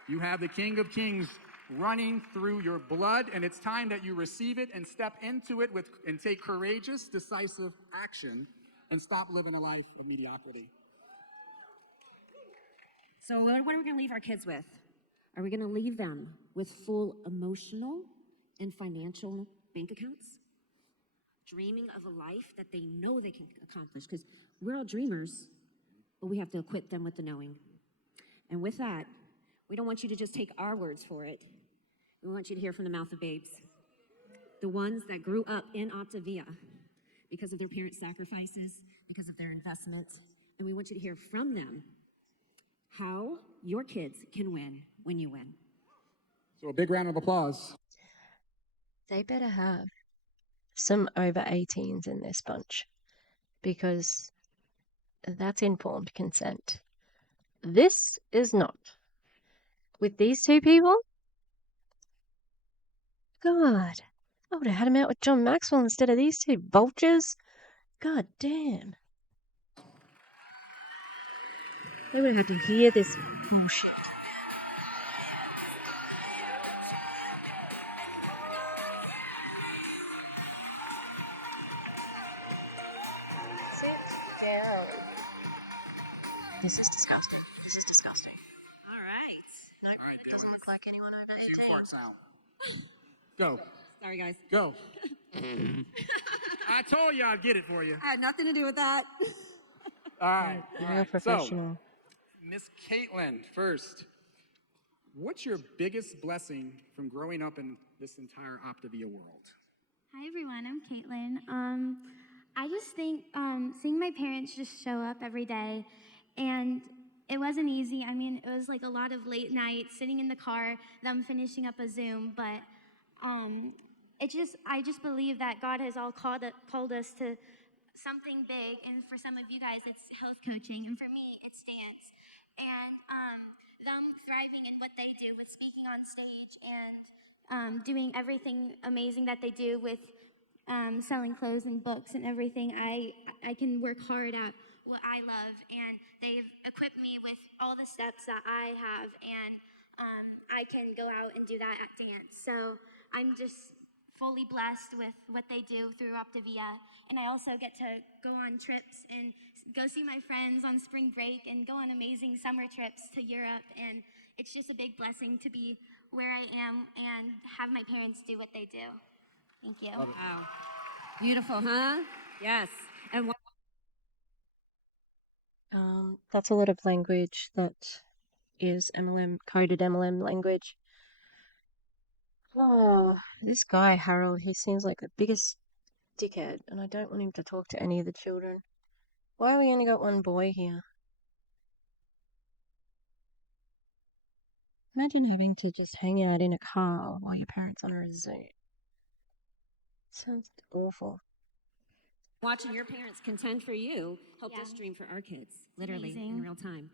You have the King of Kings running through your blood, and it's time that you receive it and step into it and take courageous, decisive action and stop living a life of mediocrity. So what are we going to leave our kids with? Are we going to leave them with full emotional and financial bank accounts? Dreaming of a life that they know they can accomplish? Because we're all dreamers, but we have to equip them with the knowing. And with that, we don't want you to just take our words for it. We want you to hear from the mouth of babes. The ones that grew up in Optavia because of their parents' sacrifices, because of their investments. And we want you to hear from them how your kids can win when you win. So a big round of applause. They better have some over 18s in this bunch because that's informed consent. This is not. With these two people? God, I would have had him out with John Maxwell instead of these two vultures. God damn. They would have had to hear this bullshit. Sit down. This is disgusting. This is disgusting. All right. No, it doesn't look like anyone over 18. Go. Sorry, guys. Go. I told you I'd get it for you. I had nothing to do with that. All right. Real professional. So, Miss Caitlin, first, what's your biggest blessing from growing up in this entire Optavia world? Hi everyone, I'm Caitlin. I just think seeing my parents just show up every day, and it wasn't easy. I mean, it was like a lot of late nights, sitting in the car, them finishing up a Zoom, but I just believe that God has all called us to something big, and for some of you guys, it's health coaching, and for me, it's dance. And them thriving in what they do with speaking on stage and doing everything amazing that they do with selling clothes and books and everything. I can work hard at what I love, and they've equipped me with all the steps that I have, and I can go out and do that at dance. So I'm just fully blessed with what they do through Optavia, and I also get to go on trips and go see my friends on spring break and go on amazing summer trips to Europe, and it's just a big blessing to be where I am and have my parents do what they do. Thank you. Wow. Beautiful, huh? Yes. And That's a lot of language that is MLM, coded MLM language. Oh, this guy, Harold, he seems like the biggest dickhead, and I don't want him to talk to any of the children. Why have we only got one boy here? Imagine having to just hang out in a car while your parents are on a Zoom. Sounds awful. watching your parents contend for you helped us dream for our kids, literally in real time.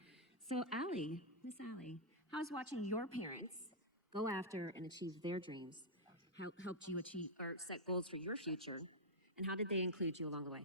So, Allie, Miss Allie, how's watching your parents go after and achieve their dreams helped you achieve or set goals for your future? And how did they include you along the way?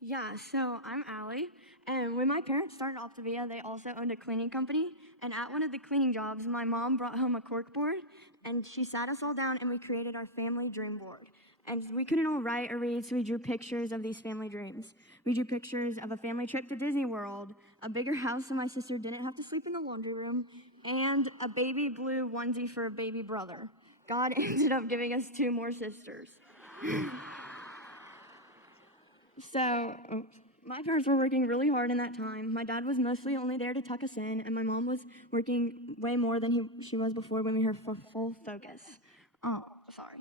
Yeah, so I'm Allie, and when my parents started Optavia, they also owned a cleaning company, and at one of the cleaning jobs, my mom brought home a cork board, and she sat us all down, and we created our family dream board. And we couldn't all write or read, so we drew pictures of these family dreams. We drew pictures of a family trip to Disney World, a bigger house so my sister didn't have to sleep in the laundry room, and a baby blue onesie for a baby brother. God ended up giving us 2 more sisters. So, my parents were working really hard in that time. My dad was mostly only there to tuck us in, and my mom was working way more than she was before when we were full focus. Oh, sorry.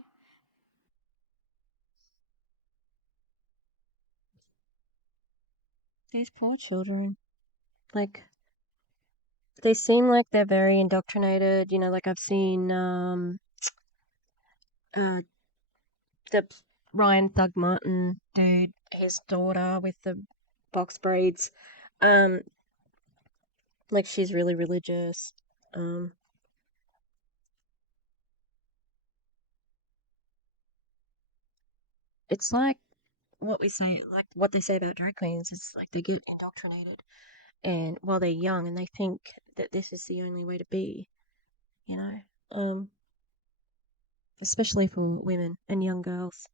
These poor children. Like, they seem like they're very indoctrinated. You know, like I've seen the Ryan Thug Martin dude, his daughter with the box braids. Um, like she's really religious. Um, it's like what they say about drag queens. It's like they get indoctrinated, and while they're young, and they think that this is the only way to be. You know, um, especially for women and young girls,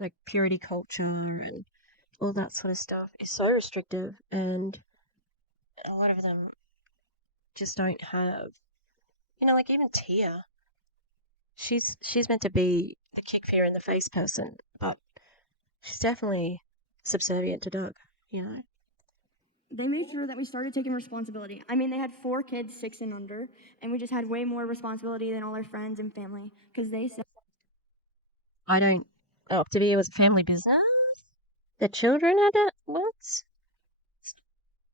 like purity culture and all that sort of stuff is so restrictive, and a lot of them just don't have. Like even Tia, she's meant to be the kick fear in the face person, but she's definitely subservient to Doug. You know. They made sure that we started taking responsibility. I mean, they had 4 kids, 6 and under, and we just had way more responsibility than all our friends and family because they said I don't. Optavia was a family business. The children had it once. It's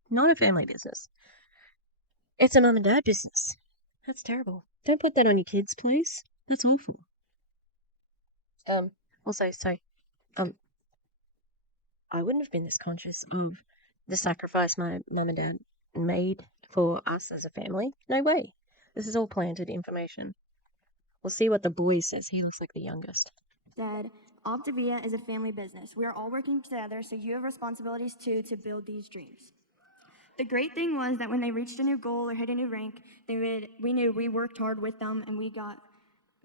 not a family business. It's a mum and dad business. That's terrible. Don't put that on your kids, please. That's awful. Also, um, I wouldn't have been this conscious of the sacrifice my mum and dad made for us as a family. No way. This is all planted information. We'll see what the boy says. He looks like the youngest. Optavia is a family business. We are all working together, so you have responsibilities too to build these dreams. The great thing was that when they reached a new goal or hit a new rank, we knew we worked hard with them and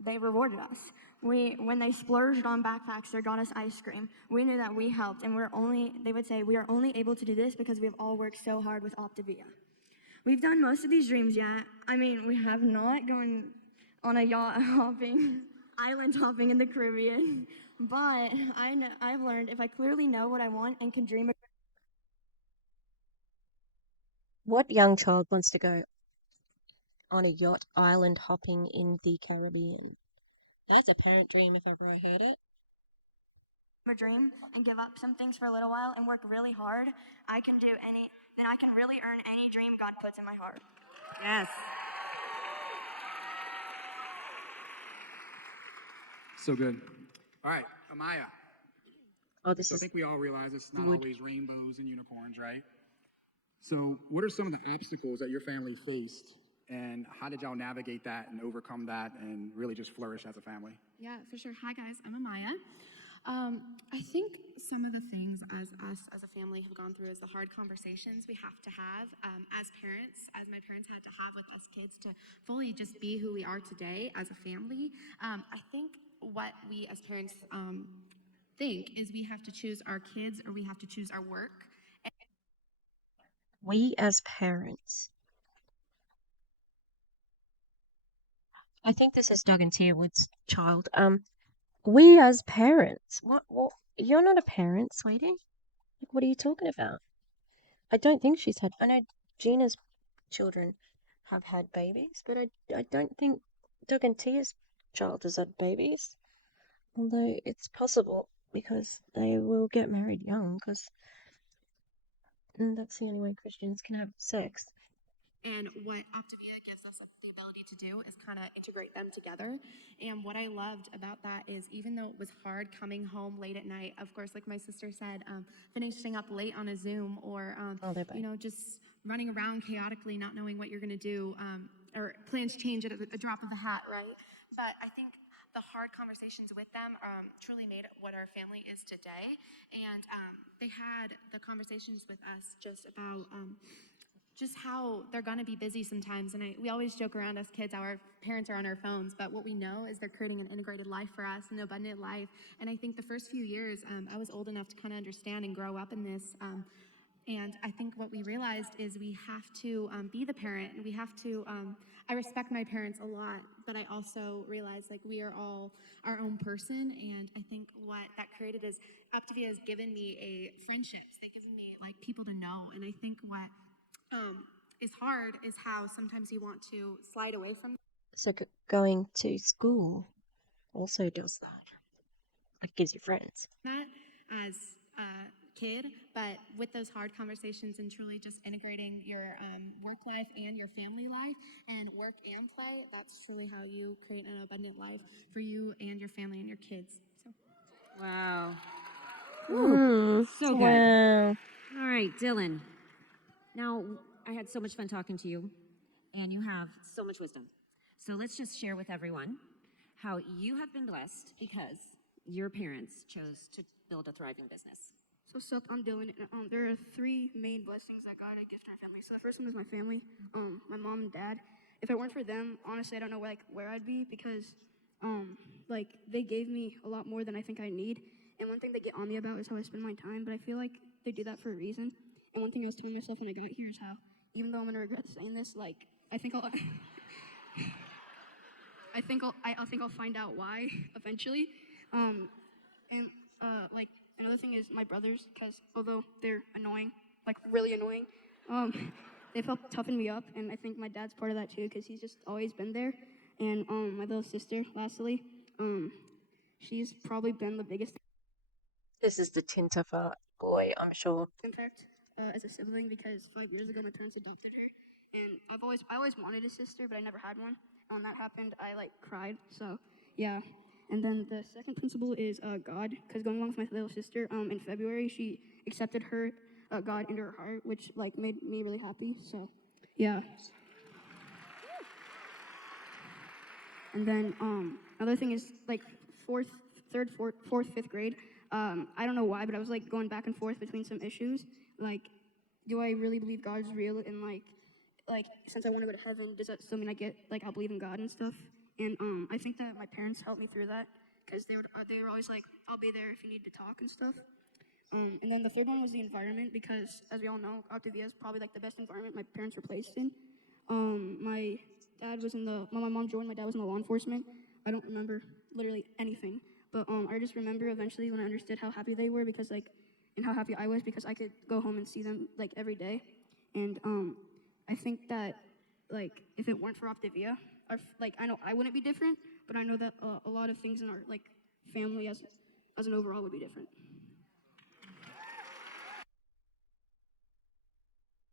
they rewarded us. When they splurged on backpacks or got us ice cream, we knew that we helped, and they would say, we are only able to do this because we have all worked so hard with Optavia. We've done most of these dreams yet. I mean, we have not gone on a yacht hopping, island hopping in the Caribbean, but I've learned if I clearly know what I want and can dream. What young child wants to go on a yacht island hopping in the Caribbean? That's a parent dream if ever I heard it. A dream and give up some things for a little while and work really hard, I can really earn any dream God puts in my heart. Yes. So good. All right, Amaya. Oh, this So I is think we all realize it's not good. always rainbows and unicorns, right? So what are some of the obstacles that your family faced, and how did y'all navigate that and overcome that and really just flourish as a family? Yeah, for sure. Hi, guys. I'm Amaya. I think some of the things as us as a family have gone through is the hard conversations we have to have as parents, as my parents had to have with us kids to fully just be who we are today as a family. I think what we as parents think is we have to choose our kids or we have to choose our work. We as parents. I think this is Doug and Tia Wood's child. We as parents. What? You're not a parent, sweetie. Like, what are you talking about? I don't think she's had. I know Gina's children have had babies, but I don't think Doug and Tia's child has had babies. Although it's possible because they will get married young, because that's the only way Christians can have sex. And what Optavia gives us the ability to do is kind of integrate them together. And what I loved about that is even though it was hard coming home late at night, of course, like my sister said, finishing up late on a Zoom or, just running around chaotically, not knowing what you're going to do, or plans change at a drop of a hat, right? But I think the hard conversations with them truly made what our family is today. And they had the conversations with us just about just how they're going to be busy sometimes. And we always joke around as kids, our parents are on our phones, but what we know is they're creating an integrated life for us, an abundant life. And I think the first few years, I was old enough to kind of understand and grow up in this. And I think what we realized is we have to be the parent, and we have to, I respect my parents a lot, but I also realize like we are all our own person. And I think what that created is Optavia has given me friendships. They've given me like people to know. And I think what is hard is how sometimes you want to slide away from So going to school also does that. It gives you friends. that as a kid, but with those hard conversations and truly just integrating your work life and your family life and work and play, that's truly how you create an abundant life for you and your family and your kids. Wow. So good. Wow. All right, Dylan. Now, I had so much fun talking to you, and you have so much wisdom. So let's just share with everyone how you have been blessed because your parents chose to build a thriving business. So I'm Dylan. There are three main blessings that God had gifted my family. So the first one is my family, my mom and dad. If it weren't for them, honestly, I don't know where I'd be because they gave me a lot more than I think I need. And one thing they get on me about is how I spend my time, but I feel like they do that for a reason. And one thing I was telling myself when I got here is how, even though I'm gonna regret saying this, I think I'll I think I'll find out why eventually. And another thing is my brothers, because although they're annoying, like really annoying, they've helped toughen me up, and I think my dad's part of that too, because he's just always been there. And my little sister, lastly, she's probably been the biggest This is the Tinterfart boy, I'm sure. impact as a sibling, because 5 years ago my parents adopted her, and I always wanted a sister, but I never had one. And when that happened, I cried. So yeah. And then the second principle is God, because going along with my little sister, in February she accepted her God into her heart, which made me really happy. So yeah. And then another thing is fourth, fifth grade. I don't know why, but I was going back and forth between some issues. Do I really believe God's real? And since I want to go to heaven, does that still mean I'll believe in God and stuff? And I think that my parents helped me through that, because they were always like, I'll be there if you need to talk and stuff. And then the third one was the environment, because as we all know, Optavia is probably the best environment my parents were placed in. My dad was when my mom joined, my dad was in the law enforcement. I don't remember literally anything, but I just remember eventually when I understood how happy they were, because and how happy I was, because I could go home and see them every day. And I think that if it weren't for Optavia, I know I wouldn't be different, but I know that a lot of things in our family as an overall would be different.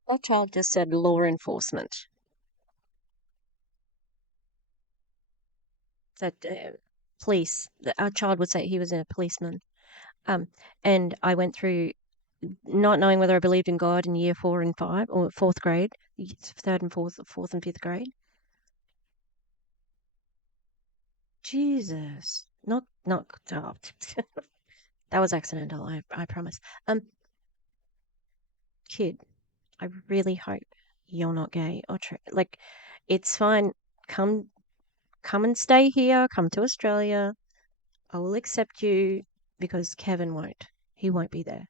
That child just said law enforcement. That police. Our child would say he was a policeman. And I went through not knowing whether I believed in God in year 4 and 5 or fourth grade, third and fourth and fifth grade. Jesus, not oh, that was accidental. I promise. Kid, I really hope you're not gay or it's fine. Come and stay here. Come to Australia. I will accept you because Kevin won't. He won't be there.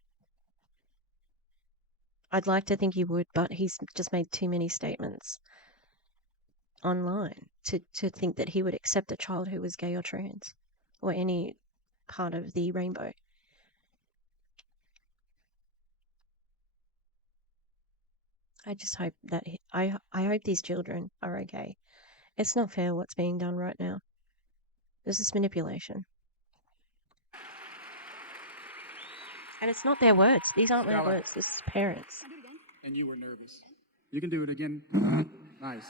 I'd like to think he would, but he's just made too many statements online to think that he would accept a child who was gay or trans or any part of the rainbow. I just hope that I hope these children are okay. It's not fair what's being done right now. This is manipulation. And it's not their words. These aren't my words. This is parents. And you were nervous. You can do it again. Nice.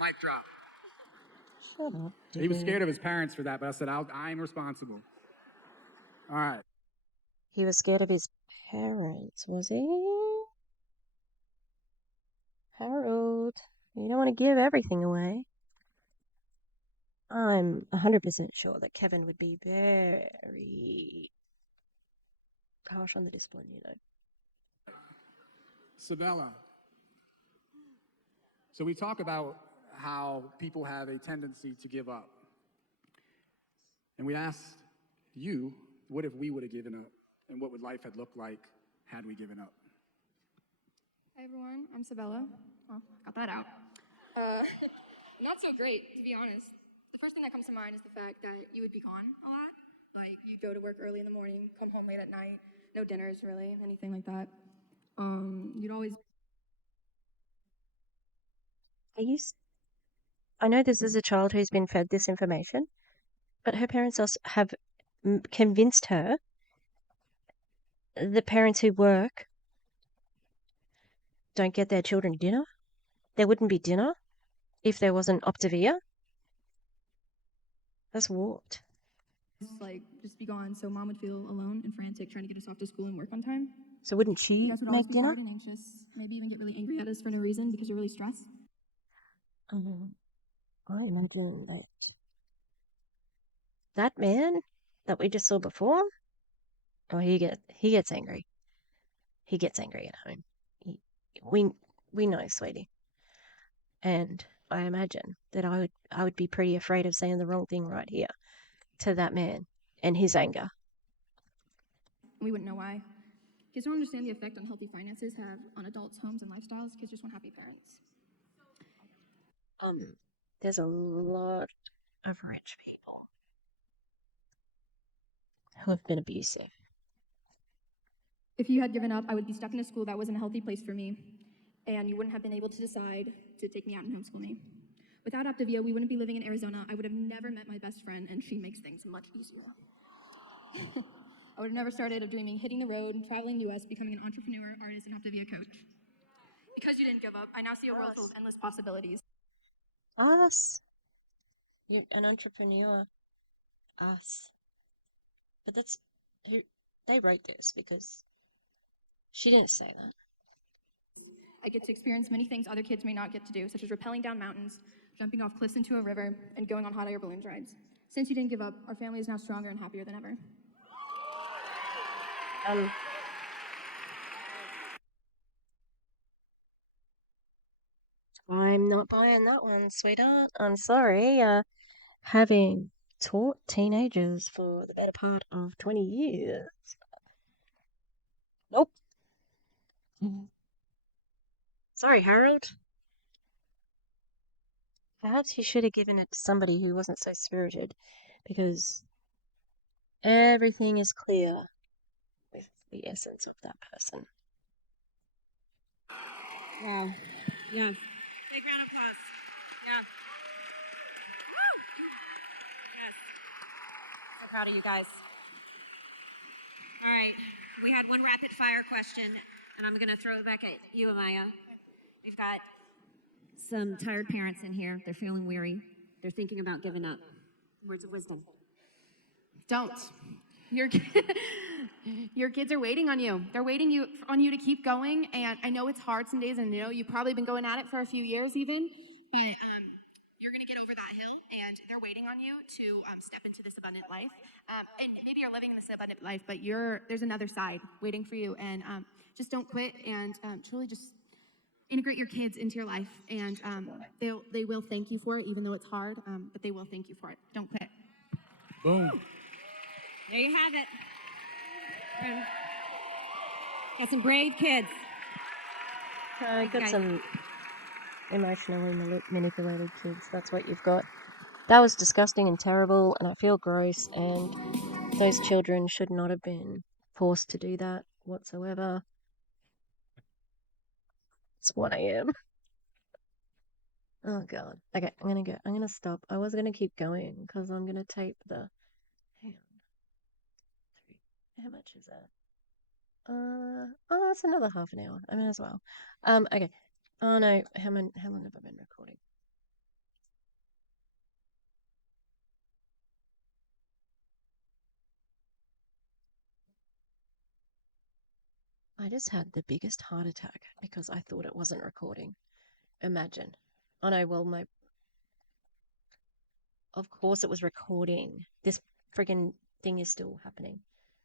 Mic drop. Shut up. He was scared of his parents for that, but I said, I'm responsible. All right. He was scared of his parents, was he? Harold, you don't want to give everything away. I'm 100% sure that Kevin would be very harsh on the discipline, Sabella. So we talk about how people have a tendency to give up. And we asked you, what if we would have given up? And what would life have looked like had we given up? Hi everyone, I'm Sabella. Well, got that out. Not so great, to be honest. The first thing that comes to mind is the fact that you would be gone a lot. You'd go to work early in the morning, come home late at night, no dinners really, anything like that. You'd always... I know this is a child who's been fed this information, but her parents also have convinced her, the parents who work don't get their children dinner. There wouldn't be dinner if there wasn't Optavia. That's warped. just be gone, so mom would feel alone and frantic trying to get us off to school and work on time. So wouldn't You she guys would always make be dinner? tired and anxious, maybe even get really angry at us for no reason because you're really stressed. I imagine that man that we just saw before, oh, he gets angry. He gets angry at home. He, we we know, sweetie. And I imagine that I would be pretty afraid of saying the wrong thing right here to that man and his anger. We wouldn't know why. Kids don't understand the effect unhealthy finances have on adults' homes and lifestyles. Kids just want happy parents. There's a lot of rich people who have been abusive. If you had given up, I would be stuck in a school that wasn't a healthy place for me, and you wouldn't have been able to decide to take me out and homeschool me. Without Optavia, we wouldn't be living in Arizona. I would have never met my best friend, and she makes things much easier. I would have never started of dreaming, hitting the road, traveling the U.S., becoming an entrepreneur, artist, and Optavia coach. Because you didn't give up, I now see a world full of endless possibilities. Us. You're an entrepreneur. Us. But that's who they wrote this because she didn't say that. I get to experience many things other kids may not get to do, such as rappelling down mountains, jumping off cliffs into a river, and going on hot air balloon rides. Since you didn't give up, our family is now stronger and happier than ever. I'm not buying that one, sweetheart. I'm sorry. Having taught teenagers for the better part of 20 years. Nope. Sorry, Harold. Perhaps you should have given it to somebody who wasn't so spirited, because everything is clear with the essence of that person. Wow. Yes. Big round of applause. Yeah. Woo! Yes. So proud of you guys. All right. We had one rapid fire question, and I'm going to throw it back at you, Amaya. We've got some tired parents in here. They're feeling weary. They're thinking about giving up. Words of wisdom. Don't. Your your kids are waiting on you. They're waiting on you to keep going. And I know it's hard some days, and you've probably been going at it for a few years even. But you're gonna get over that hill, and they're waiting on you to step into this abundant life. And maybe you're living in this abundant life, but there's another side waiting for you. And just don't quit, and truly just integrate your kids into your life. And they will thank you for it, even though it's hard. But they will thank you for it. Don't quit. Boom. There you have it. Got some brave kids. I got some emotionally manipulated kids. That's what you've got. That was disgusting and terrible, and I feel gross, and those children should not have been forced to do that whatsoever. It's 1 a.m. Oh god. Okay, I'm gonna go. I'm gonna stop. I was gonna keep going because I'm gonna tape the. Hang on. How much is that? Oh, it's another half an hour. I may as well. Okay. Oh no, how long have I been recording? I just had the biggest heart attack because I thought it wasn't recording. Imagine. Oh no, well of course it was recording. This friggin' thing is still happening.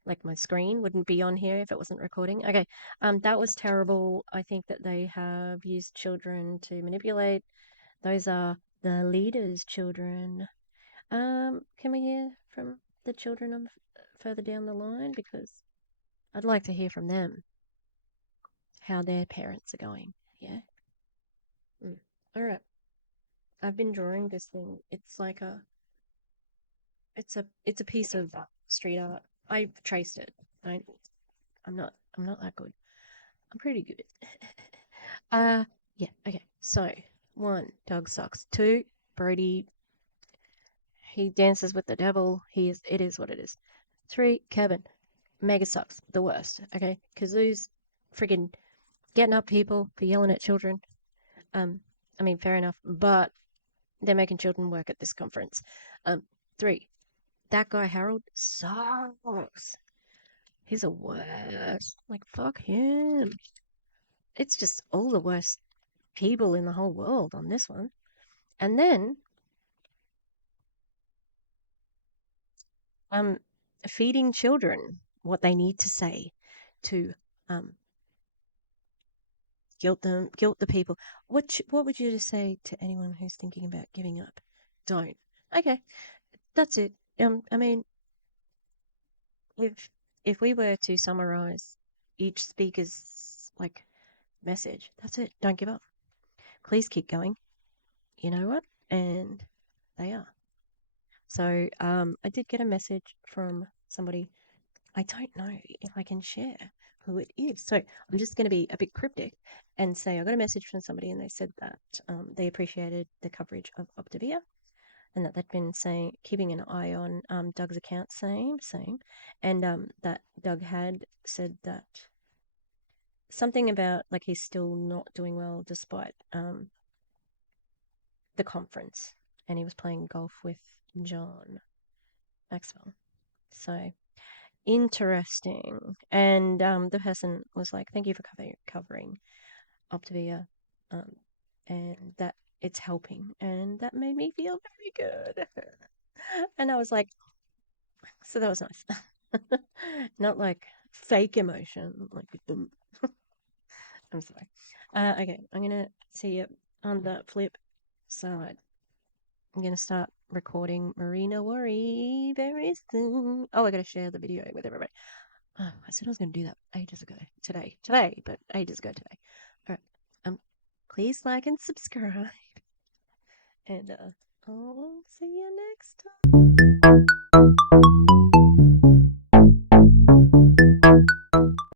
Like my screen wouldn't be on here if it wasn't recording. Okay, that was terrible. I think that they have used children to manipulate. Those are the leaders' children. Can we hear from the children of further down the line? Because I'd like to hear from them how their parents are going. Yeah. All right. I've been drawing this thing. It's a piece of street art. I've traced it. I'm not that good. I'm pretty good. Yeah, okay. So, 1, Doug sucks. 2, Brody, he dances with the devil. It is what it is. 3, Kevin, mega sucks. The worst. Okay, Kazoo's friggin' getting up people for yelling at children. I mean, fair enough, but they're making children work at this conference. 3, That guy Harold sucks. He's a worst. Like, fuck him. It's just all the worst people in the whole world on this one. And then, um, feeding children what they need to say to um guilt the people. What would you just say to anyone who's thinking about giving up? Don't. Okay, that's it. I mean, if we were to summarize each speaker's like message, that's it. Don't give up. Please keep going. You know what? And they are. So I did get a message from somebody. I don't know if I can share who it is. So I'm just going to be a bit cryptic and say I got a message from somebody and they said that they appreciated the coverage of Optavia and that they'd been saying keeping an eye on Doug's account, same, and that Doug had said that something about like he's still not doing well despite the conference, and he was playing golf with John Maxwell. So interesting. And the person was like, "Thank you for covering Optavia, um, and that it's helping," and that made me feel very good. And I was like, so that was nice. Not like fake emotion, like I'm sorry. Okay, I'm gonna see you on the flip side. I'm gonna start recording Marina Worry very soon. Oh, I gotta share the video with everybody. Oh, I said I was gonna do that ages ago. Today, but ages ago today. All right. Please like and subscribe, and I'll see you next time.